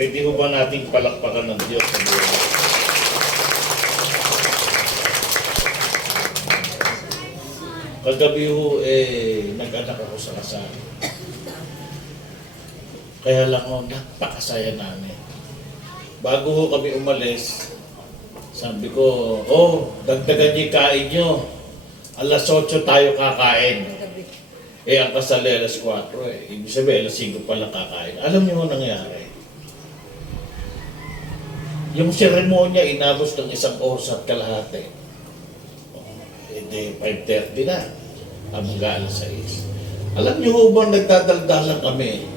Pwede ho ba nating palakpakan ng Diyos sa buhay? Kagabi ho, nag-anak ako sa kasal. Kaya lang ho, napakasaya namin. Bago ho kami umalis, sabi ko, dagdagan niyo kain nyo. Alas 8 tayo kakain. Ang kasal ay alas 4 Ibig sabihin, alas 5 pa lang kakain. Alam niyo ho nangyari? Yung seremonya inabos ng 1 oras at kalahati. Hindi, 5:30 na. Hanggang alas 6. Alam niyo ho ba nagdadaldalan kami?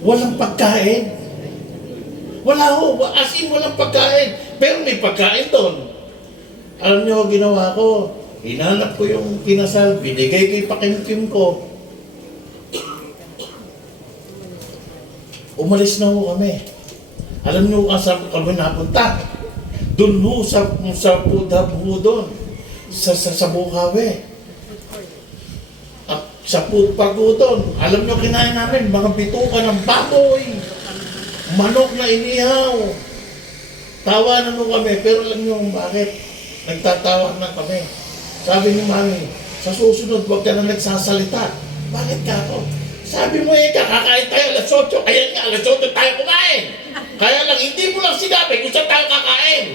Walang pagkain. Wala ho. As in, walang pagkain. Pero may pagkain doon. Alam niyo ho, ginawa ko. Hinanap ko yung kinasal. Binigay kay pakimkim ko. Umalis na ho kami. Alam niyo saan kami napunta? Doon ho, sa Pudha-Buho doon. Sa Bukawi. At sa food park ho doon. Alam niyo kinain namin, mga bituka ng baboy. Manok na inihaw. Tawanan ho kami, pero alam niyo bakit? Nagtatawa na kami. Sabi ni Mami, sa susunod, huwag ka na nagsasalita. Bakit ka ako? Sabi mo kakain tayo alas 8. Kaya nga, alas 8 tayo kumain. Kaya lang, hindi mo lang sinabi kung saan tayo kakain.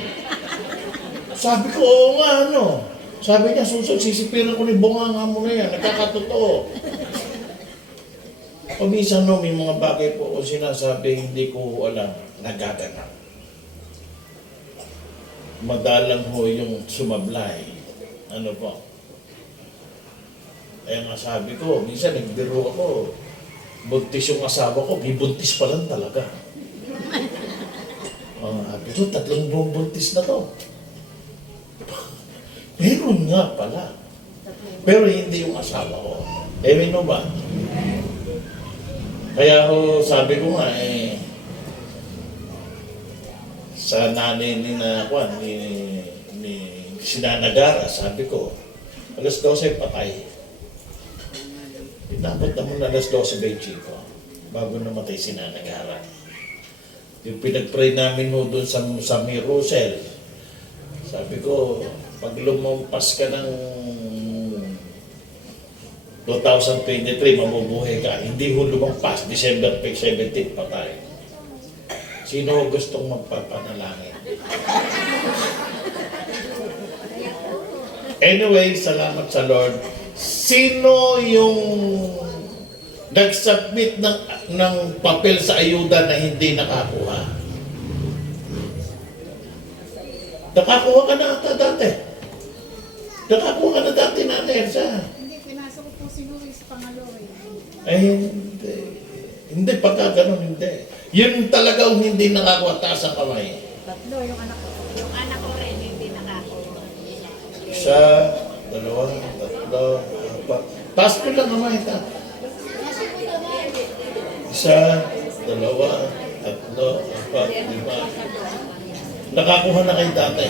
Sabi ko, oo nga, ano. Sabi niya, susunod, sisipiran ko ni bunganga mo na yan. Nagkakatotoo. O minsan no, may mga bagay po ko sinasabi, hindi ko alam, nagaganap. Madalang ho yung sumablay. Ano po? Nga sabi ko, minsan nagbiro ako, buntis yung asawa ko, may buntis pa lang talaga. Sabi ko, 3 buong buntis na to. Meron nga pala. Pero hindi yung asawa ko. Ano ba? Kaya ho, sabi ko nga, sa nanay ni Sinanagara, sabi ko, alas 12 patay. Dapat naman alas 12:20 ko, bago namatay si Sinanagara. Yung pinag-pray namin ho doon sa May Rosel, sabi ko, pag lumampas ka ng 2023, mabubuhay ka. Hindi ho lumampas, December 17 patay. Sino gustong magpapanalangin? Anyway, salamat sa Lord. Sino yung nag-submit ng papel sa ayuda na hindi nakakuha? Nakakuha ka na ata dati. Nakakuha ka na dati na Elsa. Hindi, pinasok ko po si Luis Pangaloy. Hindi. Hindi, pagka ganun, hindi. Yun talagang hindi nakakuha, taas ang kamay. Tatlo, yung anak ko. Yung anak ko rin hindi nakakuha. 1, 2, 3, 4. Taas ko lang kamay, ta. 1, 2, 3, 4, 5. Nakakuha na kayo dati.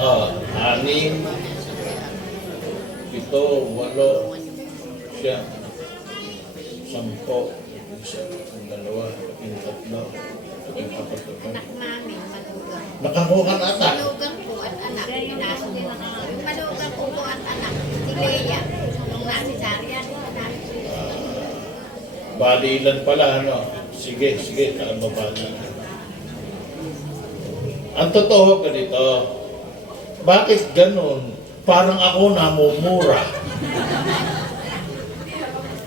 6, 7, 8, 9, 10, 11, 12, 13, 14, 15. Anak namin, malugang. Nakakuha ka na ata. Malugang po at anak. Pinasok ko. Malugang po at anak. Si Leia. Nung nasisaryan, Bali ilan pala, ano? Sige, bali. Ang totoo ganito, bakit ganun? Parang ako namumura.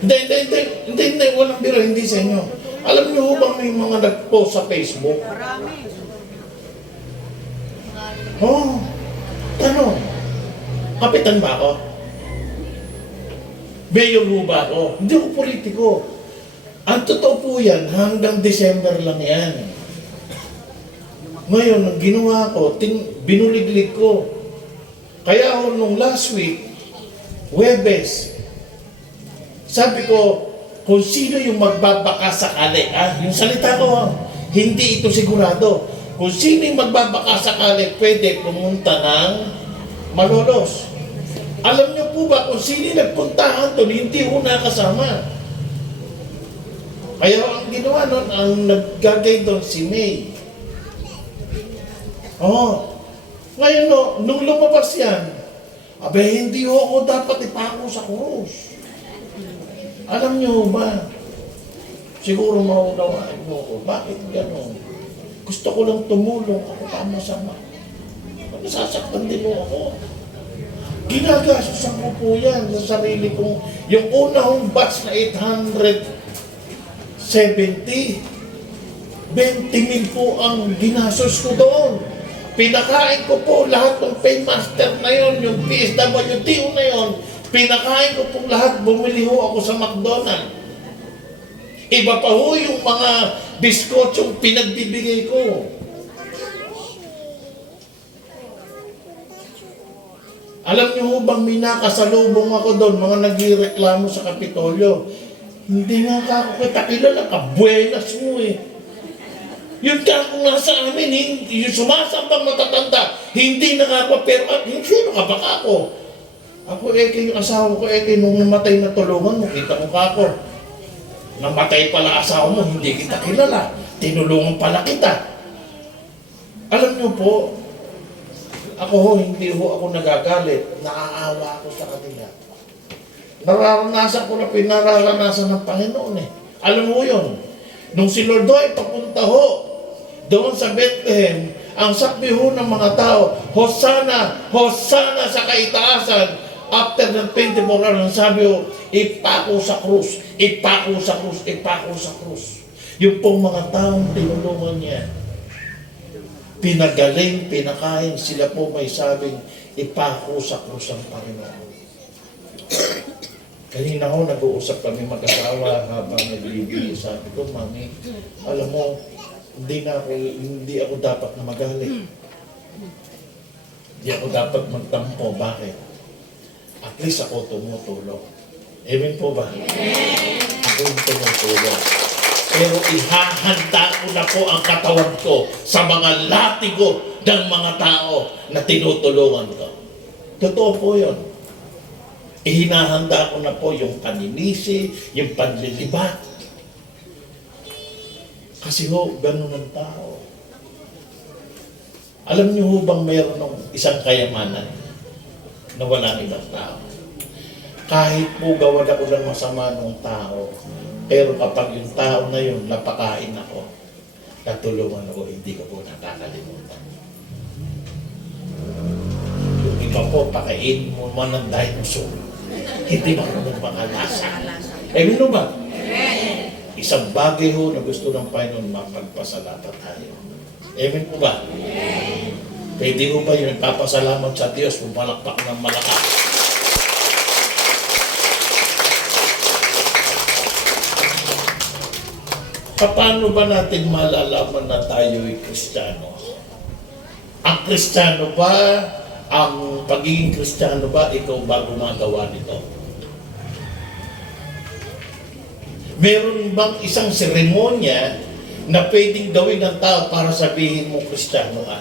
Hindi, walang biro, hindi sa inyo. Alam niyo ho bang may mga nag-post sa Facebook? Marami. Tanong, kapitan ba ako? Mayor ho ba ako? Hindi ako politiko. Ang totoo po yan, hanggang December lang yan. Ngayon, ang ginawa ko, binuliglig ko. Kaya ho, nung last week, Huwebes, sabi ko, kung sino yung magbabaka sakali, yung salita ko, hindi ito sigurado. Kung sino yung magbabaka sakali, pwede pumunta ng Malolos. Alam niyo po ba kung sino nagpuntahan doon, hindi ho nakasama. Kaya ang ginawa nun, ang naggagay doon si May. Oh. Ngayon no, nung lumabas yan, abe, hindi ho ako dapat ipako sa krus. Alam niyo ba, siguro maunawain mo ko, bakit gano'n? Gusto ko lang tumulong, ako tama-sama. Nasasaktan din mo ako. Ginagastosan ko po yan sa sarili kong, yung unang batch na 870, 20,000 po ang ginastos ko doon. Pinakain ko po lahat ng paymaster na yon, yung PSWTO na yon, pinakain ko po lahat, bumili ho ako sa McDonald's. Iba pa ho yung mga biskotsyong pinagbibigay ko. Alam niyo ho bang may nakasalubong ako doon, mga nagreklamo sa Kapitolyo. Hindi nga ka ako kita kilala, kabuenas mo eh. Yun ka kung nasa amin, yung sumasambang matatanda, hindi nakakwa, pero sino ka ba ako? Ako yung asawa ko, nung namatay na tulungan mo, kita mo ka ako. Namatay pala asawa mo, hindi kita kilala. Tinulungan pala kita. Alam niyo po, ako hindi ako nagagalit. Naaawa ako sa kanila. Nararanasan ko na pinararanasan ng Panginoon eh. Alam mo yun, nung si Lord ay papunta ho, doon sa Bethlehem, ang sabi ho ng mga tao, Hosanna, Hosanna sa kaitaasan. After ng 24 hours, sabi ho, ipako sa krus, ipako sa krus, ipako sa krus. Yung pong mga taong tinulungan niya, pinagaling, pinakain, sila po may sabing, ipako sa krus ang Panginoon. Kanina ho, nag-uusap kami mag-asawa habang nagbibigay. Sabi ko, Mami, alam mo, hindi ako dapat na magalit. Hindi ako dapat magtampo. Bakit? At least ako tumutulong. Amen po ba? Ako yung tumutulong. Pero ihahanda ko na po ang katawan ko sa mga latigo ng mga tao na tinutulungan ko. Totoo po yun. Ihinahanda ko na po yung paninisi, yung panlilibat. Kasi ho, ganun ang tao. Alam niyo ho bang mayroon ng isang kayamanan na wala ibang tao? Kahit po gawa ako ng masama ng tao, pero kapag yung tao na yun, napakain ako, natulungan ako, hindi ko po nakakalimutan. Yung iba po, pakain mo man ng dinosaur. Hindi marunong mga lasa. Ano ba? Isang bagay ho na gusto ng Panginoon, mapagpasalamat tayo. Amen po ba? Pwede ho ba yung nagpapasalamat sa Diyos, pumalakpak ng malakas? Paano ba natin malalaman na tayo ay Kristiyano? Ang Kristiyano ba, ang pagiging Kristiyano ba, ikaw ba gumagawa nito? Meron bang isang seremonya na pwedeng gawin ng tao para sabihin mo Kristiyano ka?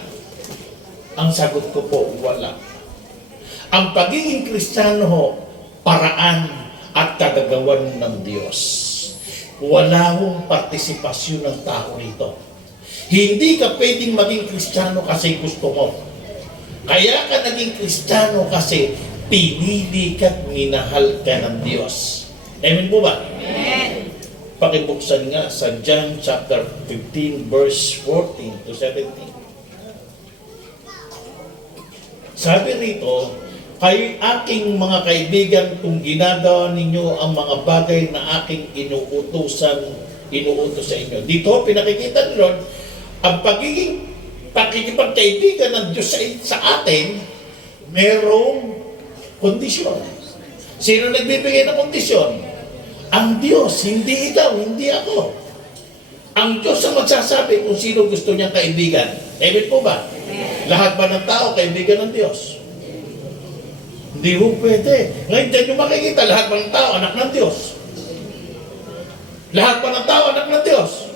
Ang sagot ko po, wala. Ang pagiging Kristiyano ho, paraan at kagagawan ng Diyos. Wala hong partisipasyon ng tao rito. Hindi ka pwedeng maging Kristiyano kasi gusto mo. Kaya ka naging Kristiyano kasi pinili ka't minahal ka ng Diyos. Amen po ba? Amen. Pakibuksan nga sa John chapter 15 verse 14 to 17. Sabi rito, kayo aking mga kaibigan kung ginagawa ninyo ang mga bagay na aking inuutos sa inyo. Dito pinakikita ni Lord, ang pakikipagkaibigan ng Diyos sa atin, merong kondisyon. Sino nagbibigay ng kondisyon? Ang Diyos, hindi ikaw, hindi ako. Ang Diyos ang magsasabi kung sino gusto niyang kaibigan. Amen po ba? Lahat ba ng tao kaibigan ng Diyos? Hindi ho pwede. Ngayon din yung makikita, lahat ba ng tao anak ng Diyos? Lahat ba ng tao anak ng Diyos?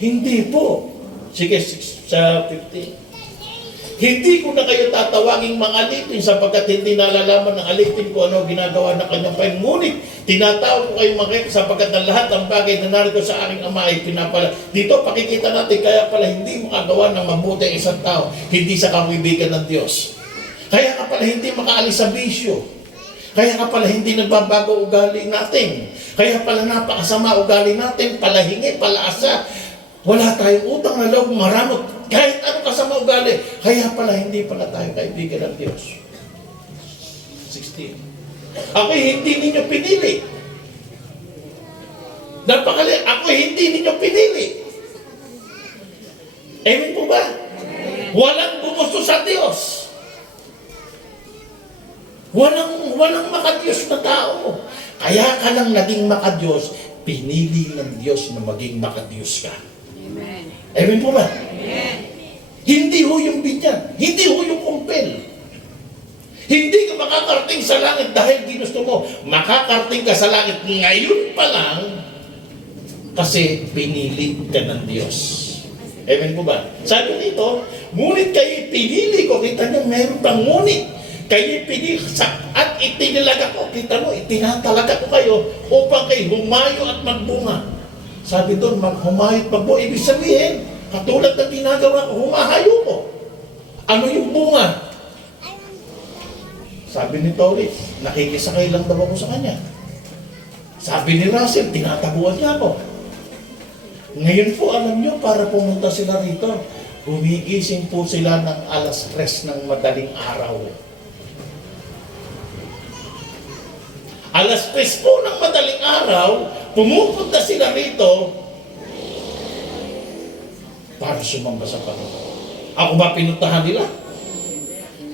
Hindi po. Sige, sa 15. Hindi ko na kayo tatawaging mga alipin sapagkat hindi nalalaman ng alipin ko ano ginagawa ng kanyang pain. Ngunit tinatawag ko kayong mga sapagkat ang lahat ng bagay na narito sa aking ama ay pinapala. Dito pakikita natin kaya pala hindi makagawa ng mabuti ang isang tao, hindi sa kawibigan ng Diyos. Kaya ka pala hindi makaalis sa bisyo. Kaya ka pala hindi nagbabago ugali natin. Kaya pala napakasama ugali natin, palahingi, palaasa. Wala tayong utang na loob, maramot. Kahit ano kasama ugali, kaya pala hindi pala tayo kaibigan ng Diyos. 16. Ako hindi ninyo pinili. Napakali, ako hindi ninyo pinili. Amen po ba? Walang gumusto sa Diyos. Walang makadiyos na tao. Kaya ka lang naging makadiyos, pinili ng Diyos na maging makadiyos ka. Amen. Amen po ba? Amen. Hindi ho yung binyan. Hindi ho yung kumpel. Hindi ka makakarating sa langit dahil ginusto mo. Makakarating ka sa langit ngayon pa lang kasi pinili ka ng Diyos. Amen po ba? Sabi nito, ngunit kayo pinili ko. Kita nyo, meron pang ngunit. Kayo pinili at itinilaga ko. Kita mo, itinatalaga ko kayo upang kayo humayo at magbunga. Sabi doon, maghumayo at magbunga. Ibig sabihin, katulad ng ginagawa ko, humahayo ko. Ano yung bunga? Sabi ni Tori, nakikisakay lang daw ako sa kanya. Sabi ni Russell, tinatabuan niya ako. Ngayon po, alam niyo, para pumunta sila rito, gumigising po sila ng alas 3 ng madaling araw. Alas 3 po ng madaling araw, pumupunta sila rito para sumamba sa Panginoon. Ako ba pinuntahan nila?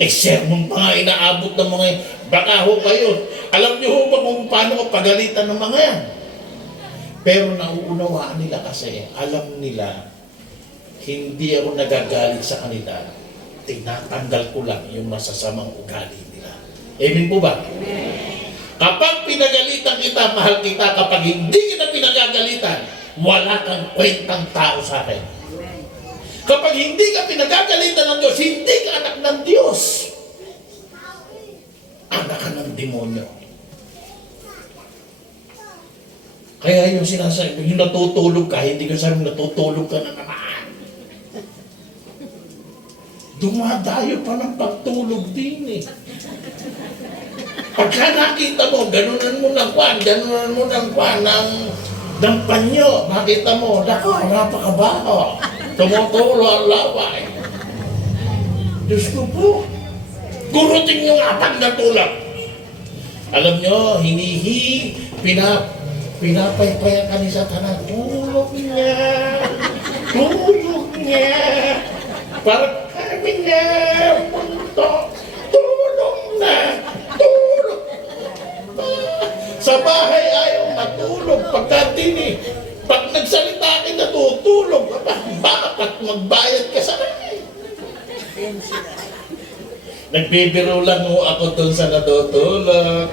Sermon pa nga inaabot ng mga baka ho kayo. Alam niyo ho ba kung paano ko pagalitan ng mga yan? Pero nauunawaan nila kasi alam nila hindi ako nagagalit sa kanila. Tinatanggal ko lang yung masasamang ugali nila. Amen po ba? Kapag pinagalitan kita, mahal kita. Kapag hindi kita pinagagalitan, wala kang kwentang tao sa akin. Kapag hindi ka pinagagalitan ng Diyos, hindi ka anak ng Diyos. Anak ka ng demonyo. Kaya yung sinasabi, yung natutulog ka, hindi ko sabi natutulog ka na naman. Dumadayo pa ng pagtulog din eh. Pagka nakita mo, ganunan mo ng kwan, ng panyo, makita mo, dako, napakabaho. Tumutulo ang laway. Diyos ko po, gurutin nyo nga pag natulog. Alam nyo, pinapaypayan ka ni Satanas. Tulog niya. Para kami na, punto, tulog na. Sa bahay ayaw matulog. Pagkatini, pag nagsalita ka natutulog, bakit magbayad ka sa akin? Nagbibiro lang ho ako doon sa natutulog.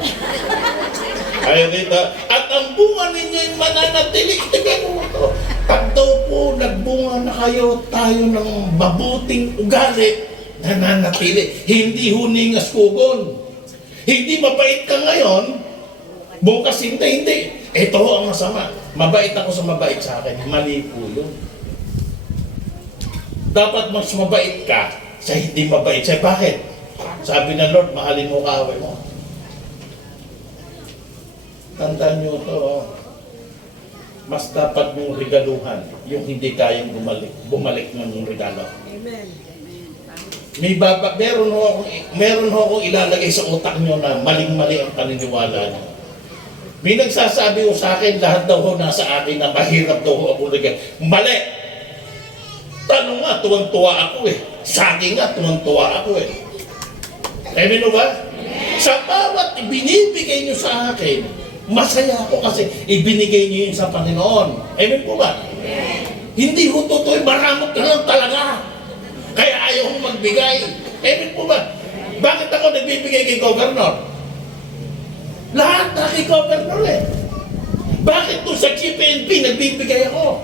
Ayaw dito. At ang bunga ninyo'y mananatili. Tignan mo ito. Pag daw po nagbunga na kayo, tayo ng mabuting ugali, nananatili. Hindi huningas kugon. Hindi mabait ka ngayon, bukas hindi. Ito ang masama. Mabait ako sa mabait sa akin. Mali po yun. Dapat mas mabait ka sa hindi mabait. Sa bakit? Sabi ng Lord, mahalin mo kaaway mo. Tandaan nyo ito. Mas dapat mong regaluhan yung hindi kayang bumalik ng regalo. Amen. Meron ho akong ilalagay sa utak nyo na maling-mali ang paniniwala nyo. May nagsasabi ko sa akin, lahat daw ho nasa akin na mahirap daw ho ako regalo. Mali! Tanong nga, tuwang-tuwa ako eh. Sa akin nga, tuwang-tuwa ako eh. Amen o ba? Sa bawat ibinibigay nyo sa akin, masaya ako kasi ibinigay nyo yun sa Panginoon. Amen po ba? Hindi ho totoo, maramot ka lang talaga. Kaya ayaw kong magbigay. Amen po ba? Bakit ako nagbibigay kay Governor? Lahat na kay Governor eh. Bakit to sa GPNP nagbibigay ako?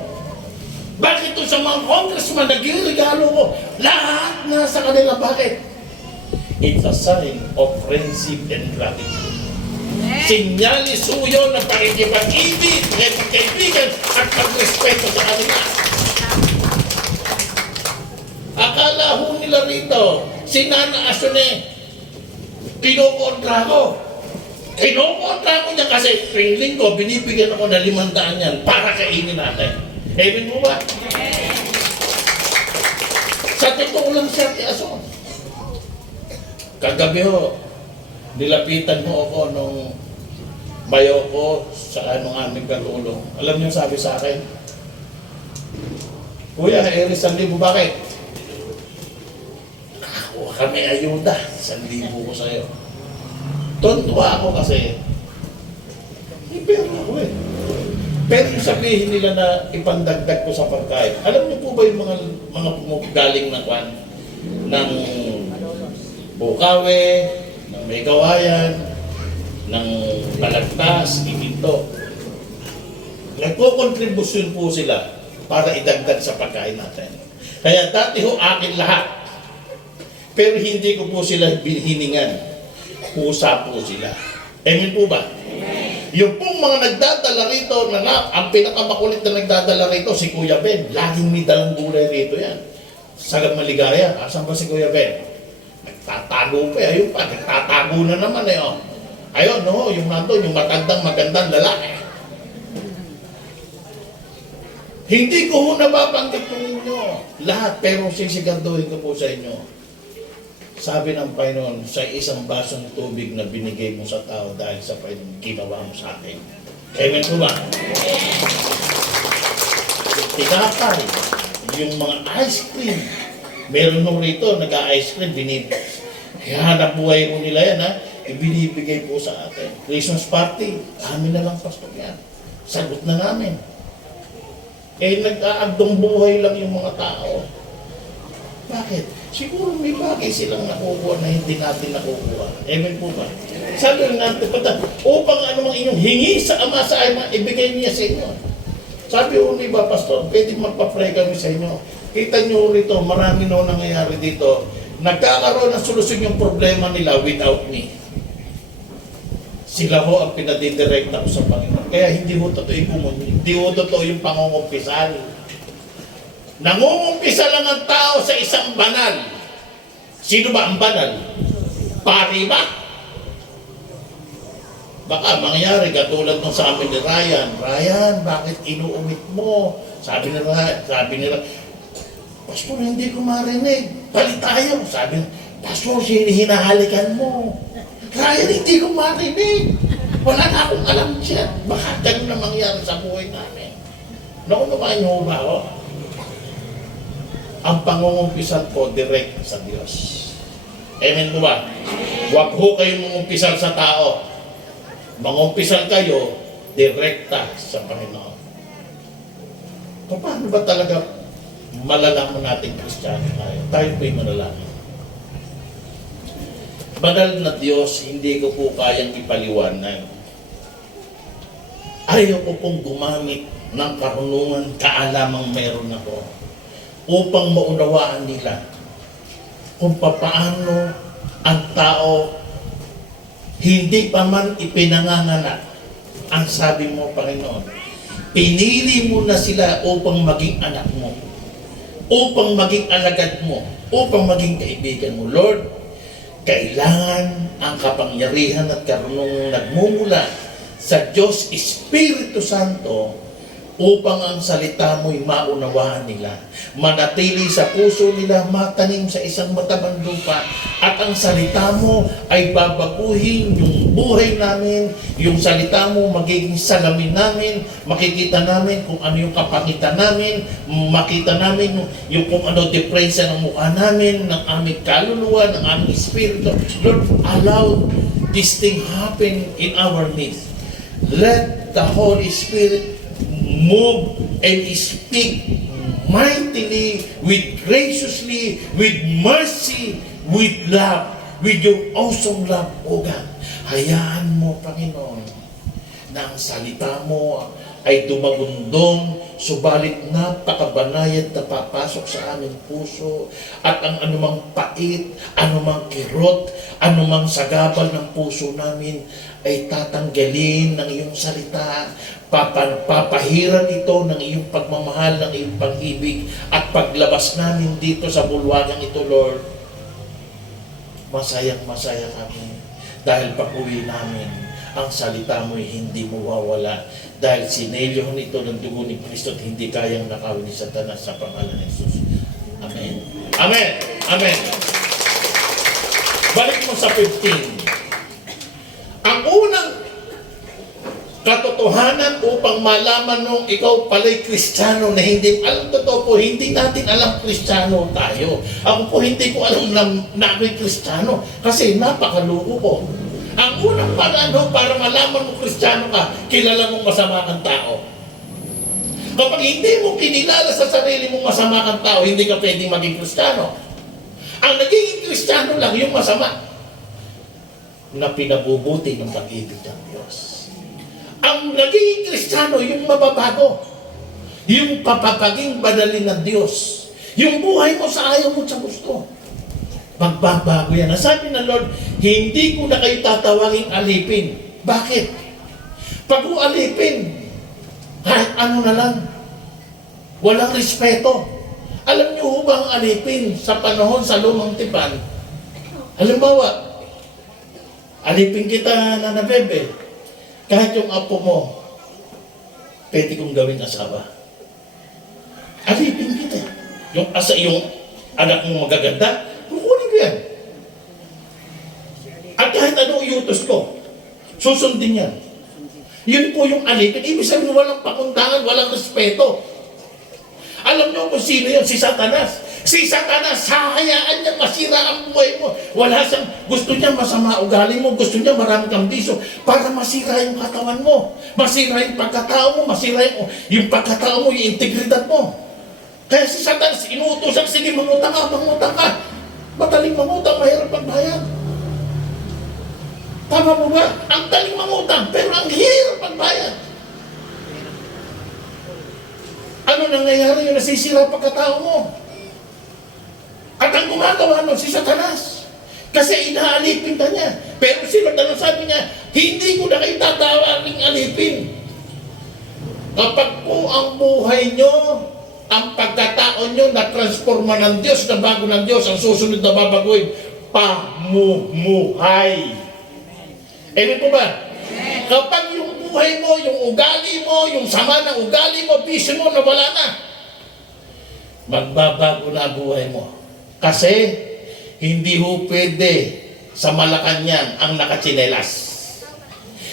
Bakit to sa mga congressman, naging regalo ko. Lahat nasa kanila. Bakit? It's a sign of friendship and gratitude. Sinyalis ho yun ng pakikipag-ibig, pakikipag-kaibigan at pagrespeto sa kanila. Akala ho nila rito, si Nana Asune, kinukontra ko. Kinukontra ko niya kasi tuwing linggo, binibigyan ako ng 500 yan para kainin natin. Amen mo ba? Sa totoo lang siya, Tiason. Kagabi ho, nilapitan mo ako nung bayo ko sa aming katulong. Alam niyo sabi sa akin, Kuya, 1,000, bakit? Nakakuha kami ayuda, 1,000 ko sa'yo. Tuntua ako kasi, may pera ako eh. Pero yung sabihin nila na ipandagdag ko sa pagkain, alam niyo po ba yung mga pumugaling na kwan ng Bukawe, ng May Kawayan, ng Balagtas, Iminto. Nagko-contribution po sila para idagdag sa pagkain natin. Kaya dati ho akin lahat. Pero hindi ko po sila hiningan. Pusa po sila. Amen po ba? Yung pong mga nagdadala rito, ang pinakamakulit na nagdadala rito, si Kuya Ben. Laging may dalang gulay rito yan. Sagat Maligaya. Asan ba si Kuya Ben? Nagtatago pa. Ayun pa, nagtatago na naman eh. Oh. Ayun, no, yung nandun, yung matandang magandang lalaki. Hindi ko ho nababanggit ng inyo lahat, pero sisiganduhin ko po sa inyo. Sabi ng Panginoon, sa isang basong tubig na binigay mo sa tao dahil sa ginawa mo sa akin. Amen po ba? Tinapay, yung mga ice cream. Meron nung rito, nag-ice cream, hanap buhay mo nila yan, ha? Ibinibigay po sa atin. Christmas party, amin na lang pastor yan. Sagot na namin. Nag-aagdong buhay lang yung mga tao. Bakit? Siguro may bagay silang nakukuha na hindi natin nakukuha. Amen po ba? Sabi lang natin, upang anumang inyong hingi sa Ama sa Ama, ibigay niya sa inyo. Sabi ko ni ba, Pastor, pwede magpa-pray kami sa inyo. Kita nyo rito, marami na nangyayari dito. Nagkakaroon ng solusyon yung problema nila without me. Sila ho ang pinadidirekta ko sa Panginoon. Kaya hindi ho totoo hindi ho totoo yung pangungumpisal. Nangungumpisa lang ang tao sa isang banal. Sino ba ang banal? Pari ba? Baka mangyari katulad ng sa amin ni Ryan. Ryan, bakit inuumit mo? Sabi nila, Pastor, hindi ko marinig. Palit tayo. Sabi nila, Pastor, hinahalikan mo. Ryan, hindi ko marinig. Wala na akong alam siya. Baka ganun na mangyari sa buhay namin. Naunawain niyo ba ako? Ang pangungumpisal po, direct sa Diyos. Amen po ba? Huwag ho kayong mangumpisal sa tao. Mangumpisal kayo, direkta sa Panginoon. Paano ba talaga malalaman natin Kristiyano tayo? Tayo po'y malalaman. Banal na Diyos, hindi ko po kayang ipaliwanag. Ayaw ko pong gumamit ng karunungan, kaalamang meron ako upang maunawaan nila kung paano ang tao hindi pa man ipinanganganak. Ang sabi mo, Panginoon, pinili mo na sila upang maging anak mo, upang maging alagad mo, upang maging kaibigan mo. Lord, kailangan ang kapangyarihan at karunungan nagmumula sa Diyos Espiritu Santo upang ang salita mo'y maunawaan nila, manatili sa puso nila, matanim sa isang matabang lupa, at ang salita mo ay babaguhin yung buhay namin, yung salita mo magiging salamin namin, makikita namin kung ano yung kapangitan namin, makita namin yung kung ano diferensya ng mukha namin, ng aming kaluluwa, ng aming espiritu. Lord, allow this thing happen in our midst. Let the Holy Spirit move and speak mightily, graciously, with mercy, with love, with your awesome love, O God. Hayaan mo, Panginoon, na ang salita mo ay dumagundong subalit napakabanayad na papasok sa aming puso at ang anumang pait, anumang kirot, anumang sagabal ng puso namin ay tatanggalin ng iyong salita. Papahiran ito ng iyong pagmamahal, ng iyong pag-ibig, at paglabas namin dito sa bulwagang ito, Lord, masayang-masaya kami dahil pag-uwi namin, ang salita mo'y hindi mawawala dahil sinelyo nito ng dugo ni Kristo at hindi kayang nakawin ni Satanas sa pangalan ni Jesus. Amen. Amen. Amen. Balik mo sa 15. Ang unang katotohanan upang malaman nung ikaw pala'y Kristiyano na hindi, alam totoo po, hindi natin alam Kristiyano tayo. Ako po hindi ko alam na ako'y Kristiyano kasi napakaluko ko. Ang unang paraan para malaman mo Kristiyano ka, kilala mong masama kang tao. Kapag hindi mo kinilala sa sarili mong masama kang tao, hindi ka pwedeng maging Kristiyano. Ang nagiging Kristiyano lang yung masama na pinabubuti ng pag-ibig ng Diyos. Ang nagiging Kristiyano yung mababago, yung papapaging banalin ng Diyos, yung buhay mo sa ayaw mo sa gusto. Magbabago yan. Sabi ng Lord, hindi ko na kayo tatawaging alipin. Bakit? Pag alipin, kahit ano na lang, walang respeto. Alam niyo ho ba ang alipin sa panahon sa lumang tipan? Halimbawa, alipin kita na nabebe, kahit yung apo mo, pwede kong gawing asawa. Alipin kita. Yung anak mo magaganda, kukunin ko yan. At kahit ano iutos ko, susundin yan. Yun po yung alipin. Ibig sabihin walang pakundangan, walang respeto. Alam niyo kung sino yun? Si Satanas. Si Satanas, hahayaan niyang masira ang buhay mo. Wala siyang, gusto niya masama ugali mo, gusto niya marami kang biso para masira yung katawan mo. Masira yung pagkatao mo, masira yung pagkatao mo, yung integridad mo. Kaya si Satanas, inuutosan, sige mangutang ka, mangutang ka. Madaling mangutang, mahirap magbayad. Tama mo ba? Ang daling mangutang, pero ang hirap magbayad. Ano nangyayari? Yung nasisira pagkatao mo. At ang gumagawa nun, si Satanas. Kasi inaalipin ka niya. Pero sino tanong sabi niya, hindi ko na kayo tatawaging alipin. Kapag po ang buhay nyo, ang pagkatao nyo na transforma ng Diyos, na bago ng Diyos, ang susunod na babaguhin, pamumuhay. Amen po ba? Kapag yung buhay mo, yung ugali mo, yung sama ng ugali mo, vision mo, nawala na, magbabago na buhay mo. Kasi, hindi ho pwede sa Malacanang ang nakatsinelas.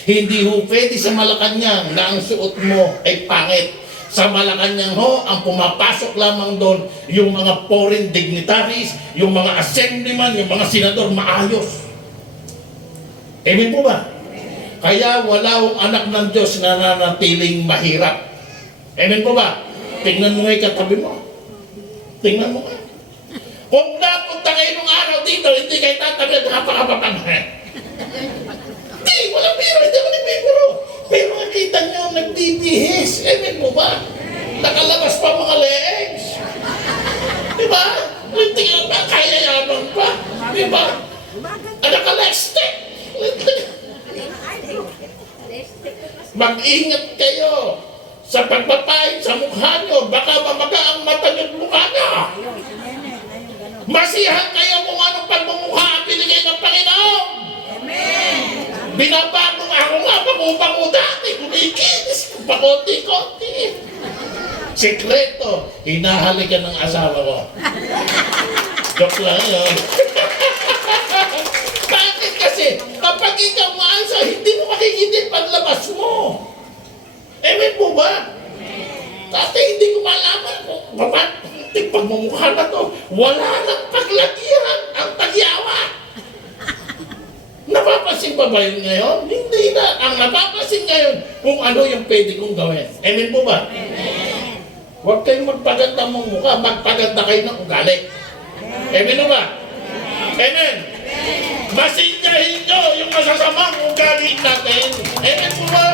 Hindi ho pwede sa Malacanang na ang suot mo ay pangit. Sa Malacanang ho, ang pumapasok lamang doon, yung mga foreign dignitaries, yung mga assemblyman, yung mga senador, maayos. Amen po ba? Kaya wala hong anak ng Diyos na nanatiling mahirap. Amen po ba? Tingnan mo nga katabi mo. Tingnan mo nga. Kung napunta kayo nung araw dito, hindi kayo tatabi at napakapapang. Hindi, walang biro, hindi mo nagbibiro. Pero nakita nyo, nagbibihis. Amen mo ba? Nakalabas pa mga legs. Diba? Tingnan ba? Kaya yabang pa. Diba? Naka-lipstick. Mag-ingat kayo sa pagpapain sa mukha nyo. Baka mamaga ang mata nyo mukha nyo. Masihan kayo kung anong pagmumukha ang binigay ng Panginoon. Amen. Binabago ako nga, pag-upang dati, kumikinis, pakonti-konti. Sekreto, hinahalikan ng asawa ko. Joke lang yun. Bakit kasi, kapag ikaw maasa, hindi mo makikita paglabas mo. Amen po ba? Kasi hindi ko malaman kung pagmumukha na to, wala nang paglagyan ang tagyawa. Napapansin pa ba yun ngayon? Hindi na. Ang napapansin ngayon kung ano yung pwede kong gawin. Amen po ba? Amen. Huwag kayong magpaganda mong mukha, magpaganda kayo ng ugali. Amen po ba? Amen. Masinyahin nyo yung masasamang ugali natin. Amen po ba?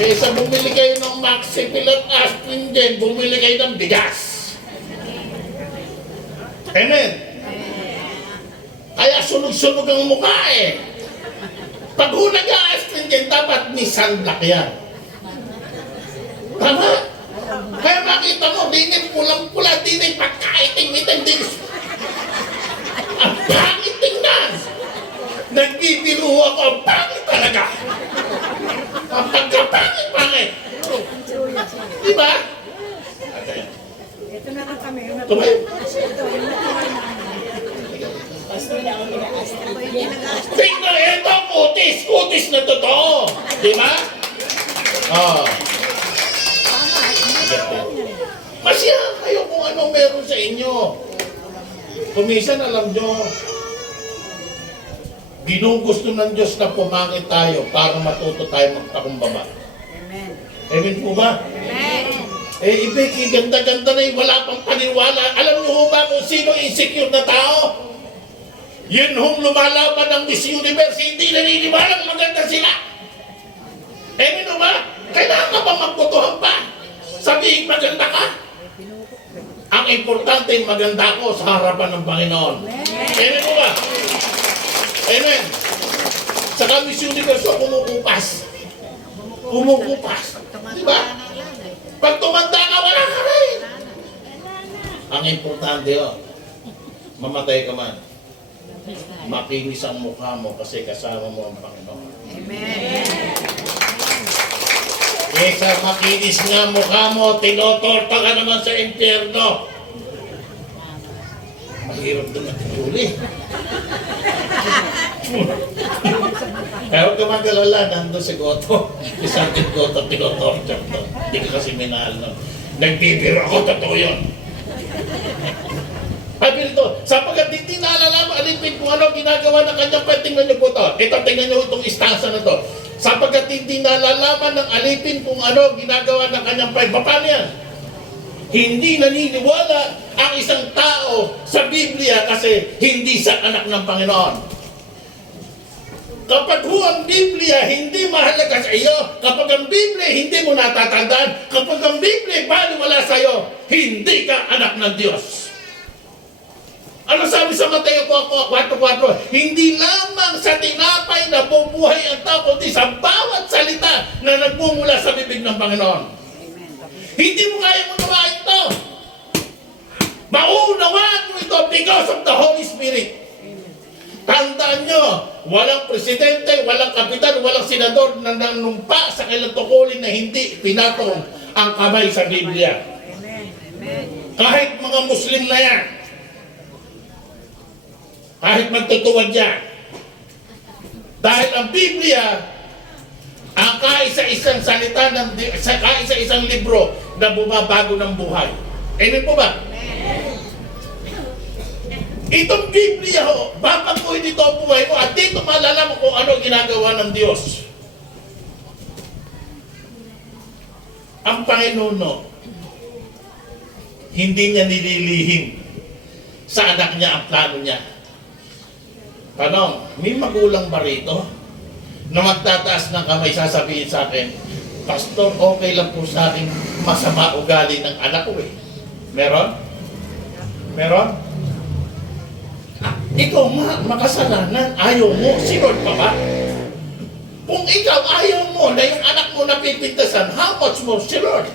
Kaysa bumili kayo ng Maxipil at Astringent, bumili kayo ng bigas. Amen? Kaya sunog-sunog ang mukha eh. Pag nag-Astringent, dapat ni sunblock yan. Tama? Kaya makita mo, dinin pulang-pula, dinin pagkaiting-iting, dinin. Ang pangit tingnan. Nagbibiro ako, ang pangit talaga. Ang pagkapangit-pangit. Diba? Okay. Ito na lang kami. Tumayo. Tingnan, ito, kutis. Kutis na totoo. Diba? Oh. Masya kayo kung ano meron sa inyo. Kumisan, alam nyo, ginugusto ng Diyos na pumangit tayo para matuto tayo magpakumbaba. Amen. Amen po ba? Eh, ibig, ganda-ganda na wala pang paniwala. Alam niyo ba kung sino insecure na tao? Yun hong lumalaban ng Miss Universe, hindi naniniwalang maganda sila. Amen po ba? Kailangan ka ba magbutuhan pa? Sabihin maganda ka? Ang importante, maganda ako sa harapan ng Panginoon. Amen po ba? Amen. Saka Miss Universe, kumukupas. Kumukupas. Diba? Pag tumanda ka, wala ka rin. Ang importante, mamatay ka man. Makinis ang mukha mo kasi kasama mo ang Panginoon. Amen. Kesa makinis nga mukha mo, tinotorta ka naman sa impyerno. Mahirap doon natutuli. Kaya huwag ka mag-alala, nandun si Goto. Isang Goto, tinotorta to. Hindi ka kasi minahal nun. Nagbibiro ako, totoo yun. Sabi nito, sapagkat hindi naalala mo, alipin kung ano ginagawa ng kanyang pwede. Tingnan niyo po ito. Ito, tingnan niyo itong istansa na to. Sapagkat hindi nalalaman ng alipin kung ano ginagawa ng kanyang pwede. Paano yan? Hindi naniniwala ang isang tao sa Biblia kasi hindi sa anak ng Panginoon. Kapag ang Biblia hindi mahalaga sa iyo, kapag ang Biblia hindi mo natatandaan, kapag ang Biblia baliwala sa iyo, hindi ka anak ng Diyos. Ano sabi sa Mateo 4:4? Hindi lamang sa tinapay na bubuhay ang tao, kundi sa bawat salita na nagmumula sa bibig ng Panginoon. Hindi mo kaya unawain ito. Maunawaan mo ito because of the Holy Spirit. Tandaan nyo, walang presidente, walang kapitan, walang senador na nanumpa sa kailang tukulin na hindi pinatong ang kamay sa Biblia. Kahit mga Muslim na yan, kahit magtutuwad yan. Dahil ang Biblia, ang kaisa-isang salita, sa kaisa-isang libro na bumabago ng buhay. Amen po ba? Itong Biblia, babaguhin dito ang buhay mo at dito malalaman kung ano ginagawa ng Diyos. Ang Panginoon, hindi niya nililihim sa anak niya ang plano niya. Tanong, may magulang ba rito na magtataas ng kamay sasabihin sa akin, Pastor, okay lang po sa akin masama ugali ng anak ko eh. Meron? Meron? Ikaw makasalanan, ayaw mo, si Lord pa ba? Kung ikaw ayaw mo na yung anak mo napipintasan, how much more si Lord?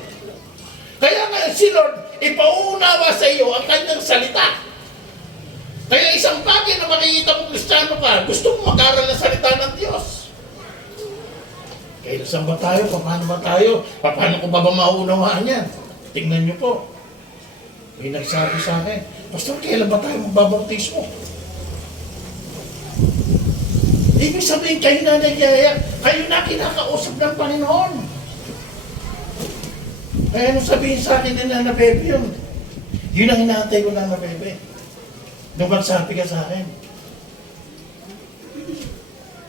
Kaya nga si Lord, ipaunawa sa iyo ang kanyang salita. Kaya isang bagay na makikita mo Kristiyano ka, gusto mo mag-aral ng salita ng Diyos. Kaya saan ba tayo? Paano ba tayo? Paano ko ba maunawaan yan? Tingnan niyo po. May nagsabi sa akin, Pastor, kailan ba tayo magbabautismo? Ibig sabihin, kayo na nagyaya, kayo na kinakausap ng Panginoon. Kaya nung sabihin sa akin na nabebe yun, yun ang inaantay ko na nabebe. Nung magsabi ka sa akin.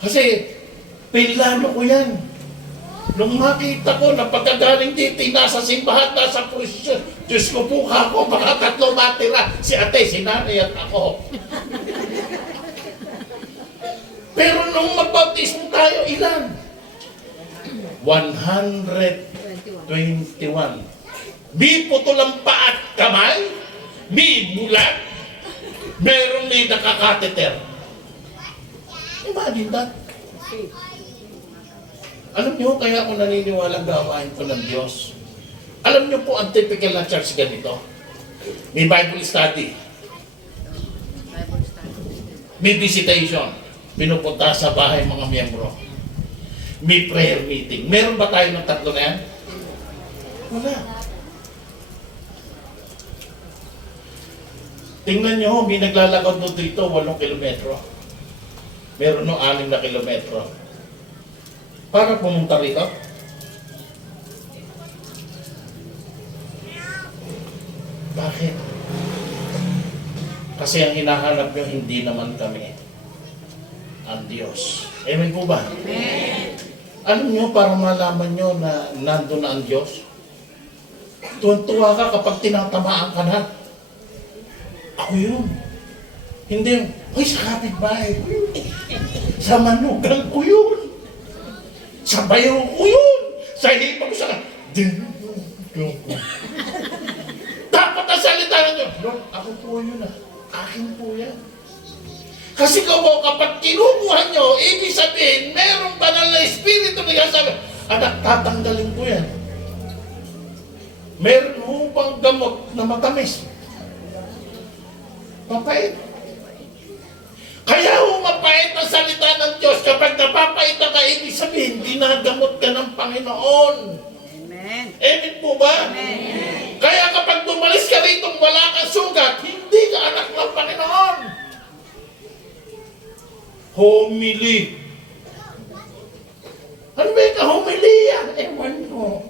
Kasi, pinlano ko yan. Nung makita ko na pagkagaling dito, nasa simbahan, nasa posisyon, Diyos ko po ako, baka tatlo matira. Si ate, si nanay at ako. Pero nung magbautismo tayo, ilan? 121. May putol ang paa at kamay, may bulag, meron may nakakateter. Imagine that. Alam niyo, kaya ako naniniwalang gawain ko ng Diyos. Alam niyo po, ang typical na church ganito. May Bible study. May visitation. Pinupunta sa bahay mga miyembro. May prayer meeting. Meron ba tayo ng tatlo na yan? Wala. Tingnan niyo, may naglalakad doon dito 8 kilometro. Meron no 6 na kilometro. Para pumunta rito. Bakit? Kasi ang hinahanap nyo, hindi naman kami. Ang Diyos. Amen po ba? Amen. Alam nyo, para malaman nyo na nandun na ang Diyos, tuwan-tuwa ka kapag tinatamaan ka na. Ako yun. Hindi yung, uy, sa kapitbahay. Sa manugang ko yun. Sa bayo ko yun. Sa hipag ko sa... Dapat ang salita ng Diyos. Lord, ako po yun ah. Akin po yan. Kasi kapag kinukuha nyo, ibig sabihin, merong banal na espiritu na sabi, anak, tatanggalin ko yan. Meron mo bang gamot na matamis? Mapait. Kaya mapait ang salita ng Diyos. Kapag napapait ka, ibig sabihin, ginagamot ka ng Panginoon. Amen. Amen po ba? Amen. Kaya kapag dumalis ka rito, wala kang sugat, hindi ka anak ng Panginoon. Homily. Ano ba yung homilya? Ewan ko.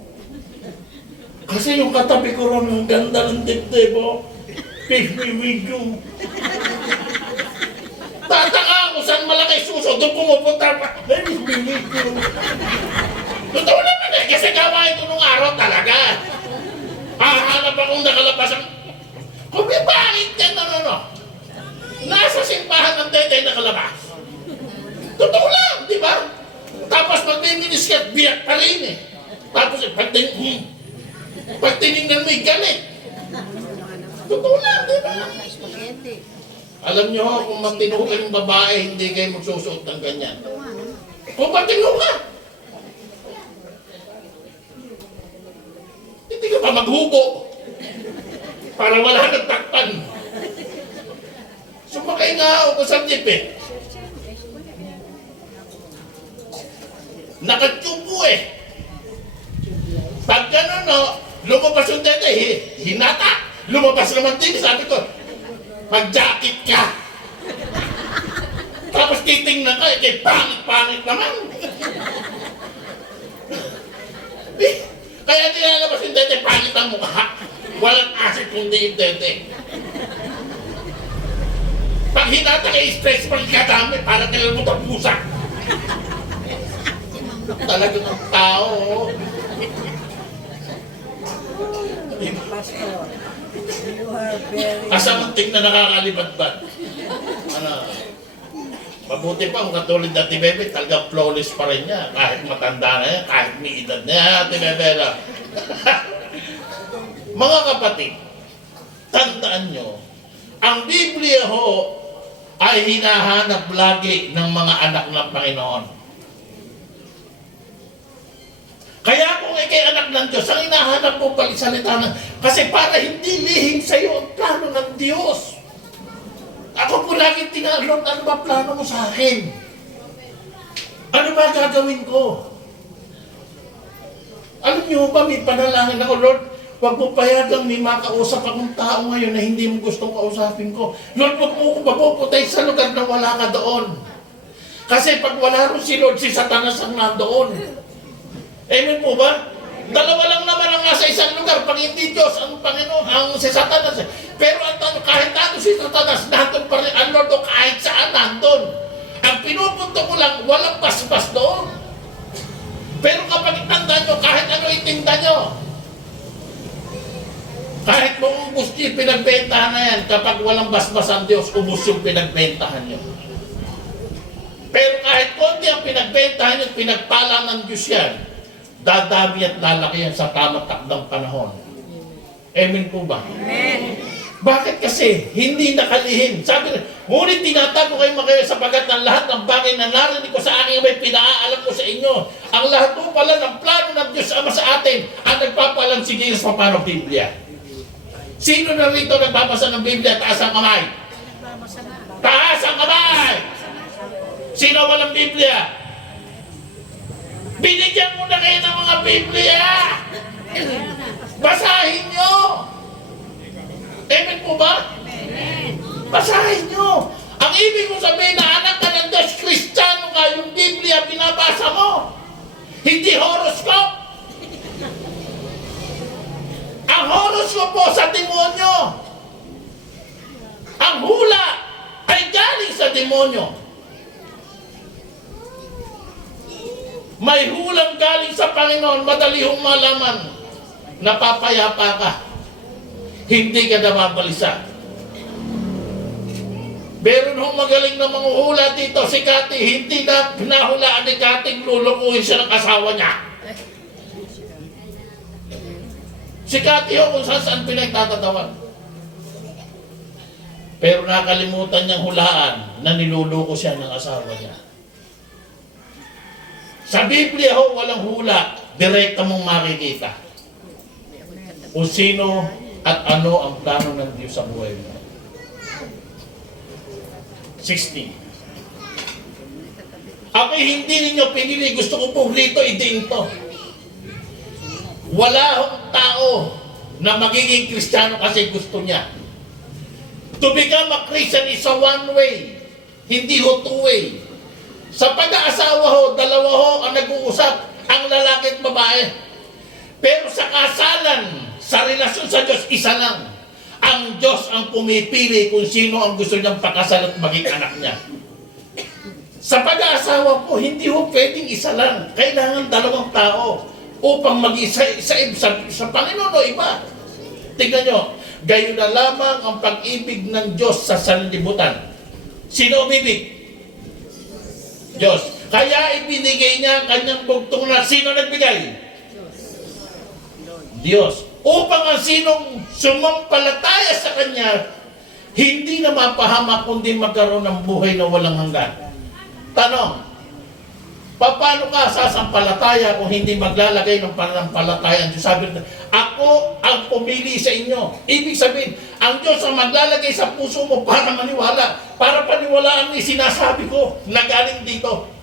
Kasi yung katabi ko ron, ang ganda ng dibdib, oh. Pick me with you. Tataka ako saan malaki suso, doon pumupunta pa. Pick me with you. Totoo naman eh, kasi gawain ko nung araw talaga. Hahanap akong nakalabas ang... Kung may bakit yan, ano. Nasa simbahan ng tetay nakalabas. Totoo lang, di ba? Tapos pag may miniskat, biyak pa rin eh. Tapos pag tinignan mo, galit. Totoo lang, di ba? Alam nyo, kung matino kayong babae, hindi kayo magsusuot ng ganyan. Kung matino ka, hindi ka pa maghubo para wala nang takpan. Sumakay nga ako sa jeep eh. Nakatubo eh. Pag gano'n no, lumabas yung tete, hinata. Lumabas naman din, sabi ko, mag-jacket ka. Tapos titingnan ka, kay pangit-pangit naman. Kaya nilalabas yung tete, pangit ang mukha. Walang asit kundi yung tete. Pag hinata kay stress pag kadami, parang kailan mo tapusa. Talaga ng tao. Pastor, you are very... Kasamuntik na nakakalibad-bad. Ano, mabuti pa kung katulad na Ate Bebe, talagang flawless pa rin niya. Kahit matanda na yan, kahit may edad na yan, Ate Bebe lang. Mga kapatid, tandaan nyo, ang Biblia ho ay hinahanap lagi ng mga anak ng Panginoon. Kaya kung ikay anak ng Diyos, ang hinahanap mo palisalita ng... Kasi para hindi lihim sa iyo ang plano ng Diyos. Ako po lagi tinanong, ano ba plano mo sa akin? Ano ba gagawin ko? Alam niyo ba, may panalangin ako, Lord, huwag mo payagang may makausap akong tao ngayon na hindi mo gustong kausapin ko. Lord, huwag mo kong mapuputay sa lugar na wala ka doon. Kasi pag wala rin si Lord, si Satanas ang nandoon. Amen po ba? Dalawa lang naman ang nasa isang lugar. Pag hindi Diyos, ang Panginoon, ang si Satanas. Pero ang tanong, kahit nandun si Satanas, nandun pa rin ang Lord o kahit saan nandun. Ang pinupunto ko lang, walang basbas doon. Pero kapag tanda nyo, kahit ano itinda nyo, kahit kung ubus nyo yung pinagbentahan na yan, kapag walang basbas ang Diyos, ubus yung pinagbentahan nyo. Pero kahit konti ang pinagbentahan nyo, pinagpala ng Diyos yan. dadami at lalaki yan sa tamang takdang panahon. Amen po ba? Amen. Bakit kasi hindi nakalihim? Sabi na, ngunit tinatago kayo mga sapagat ng lahat ng bagay na narinig ko sa akin may pinaalam ko sa inyo. Ang lahat po pala ng plano ng Diyos Ama sa atin ang nagpapaalam si Jesus paano Biblia. Sino na rito nagbabasa ng Biblia? Taas ang kamay. Taas ang kamay! Sino walang Biblia? Binigyan mo na kayo ng mga Biblia! Basahin nyo! Amen po ba? Basahin nyo! Ang ibig mo sabihin na anak ka ng Diyos, Kristiyano ka, yung Biblia binabasa mo. Hindi horoscope. Ang horoscope po sa demonyo. Ang hula ay galing sa demonyo. May hulang galing sa Panginoon, madali hong malaman. Napapayapa ka. Hindi ka nababalisa. Meron hong magaling na mga hula dito. Si Kati, hindi na pinahulaan ni Kati, lulukuhin siya ng asawa niya. Si Kati ho kung saan pinagtatatawan. Pero nakalimutan niyang hulaan na niluluko siya ng asawa niya. Sa Biblia ho, walang hula. Direkta mong makikita kung sino at ano ang plano ng Diyos sa buhay mo. 16. Ako'y hindi ninyo pinili. Gusto ko pong rito idiin to. Wala hong tao na magiging Kristiyano kasi gusto niya. To become a Christian is a one way. Hindi ho two way. Sa pag-aasawa ho, dalawa ho ang nag-uusap, ang lalaki at babae. Pero sa kasalan, sa relasyon sa Diyos, isa lang. Ang Diyos ang pumipili kung sino ang gusto niyang pakasal at maging anak niya. Sa pag-aasawa po, hindi ho pwedeng isa lang. Kailangan dalawang tao upang mag-isa sa Panginoon o iba. Tingnan nyo, gayon na lamang ang pag-ibig ng Diyos sa sanlibutan. Sino umibig? Diyos. Kaya ibinigay niya ang kanyang bugtong na sino nagbigay? Diyos. Upang ang sinong sumampalataya sa Kanya, hindi na mapahamak kundi magkaroon ng buhay na walang hanggan. Tanong, paano ka sasampalataya kung hindi maglalagay ng pananampalataya? Sabi na, ako ang pumili sa inyo. Ibig sabihin, ang Diyos ang maglalagay sa puso mo para maniwala. Para paniwalaan ni sinasabi ko na galing dito.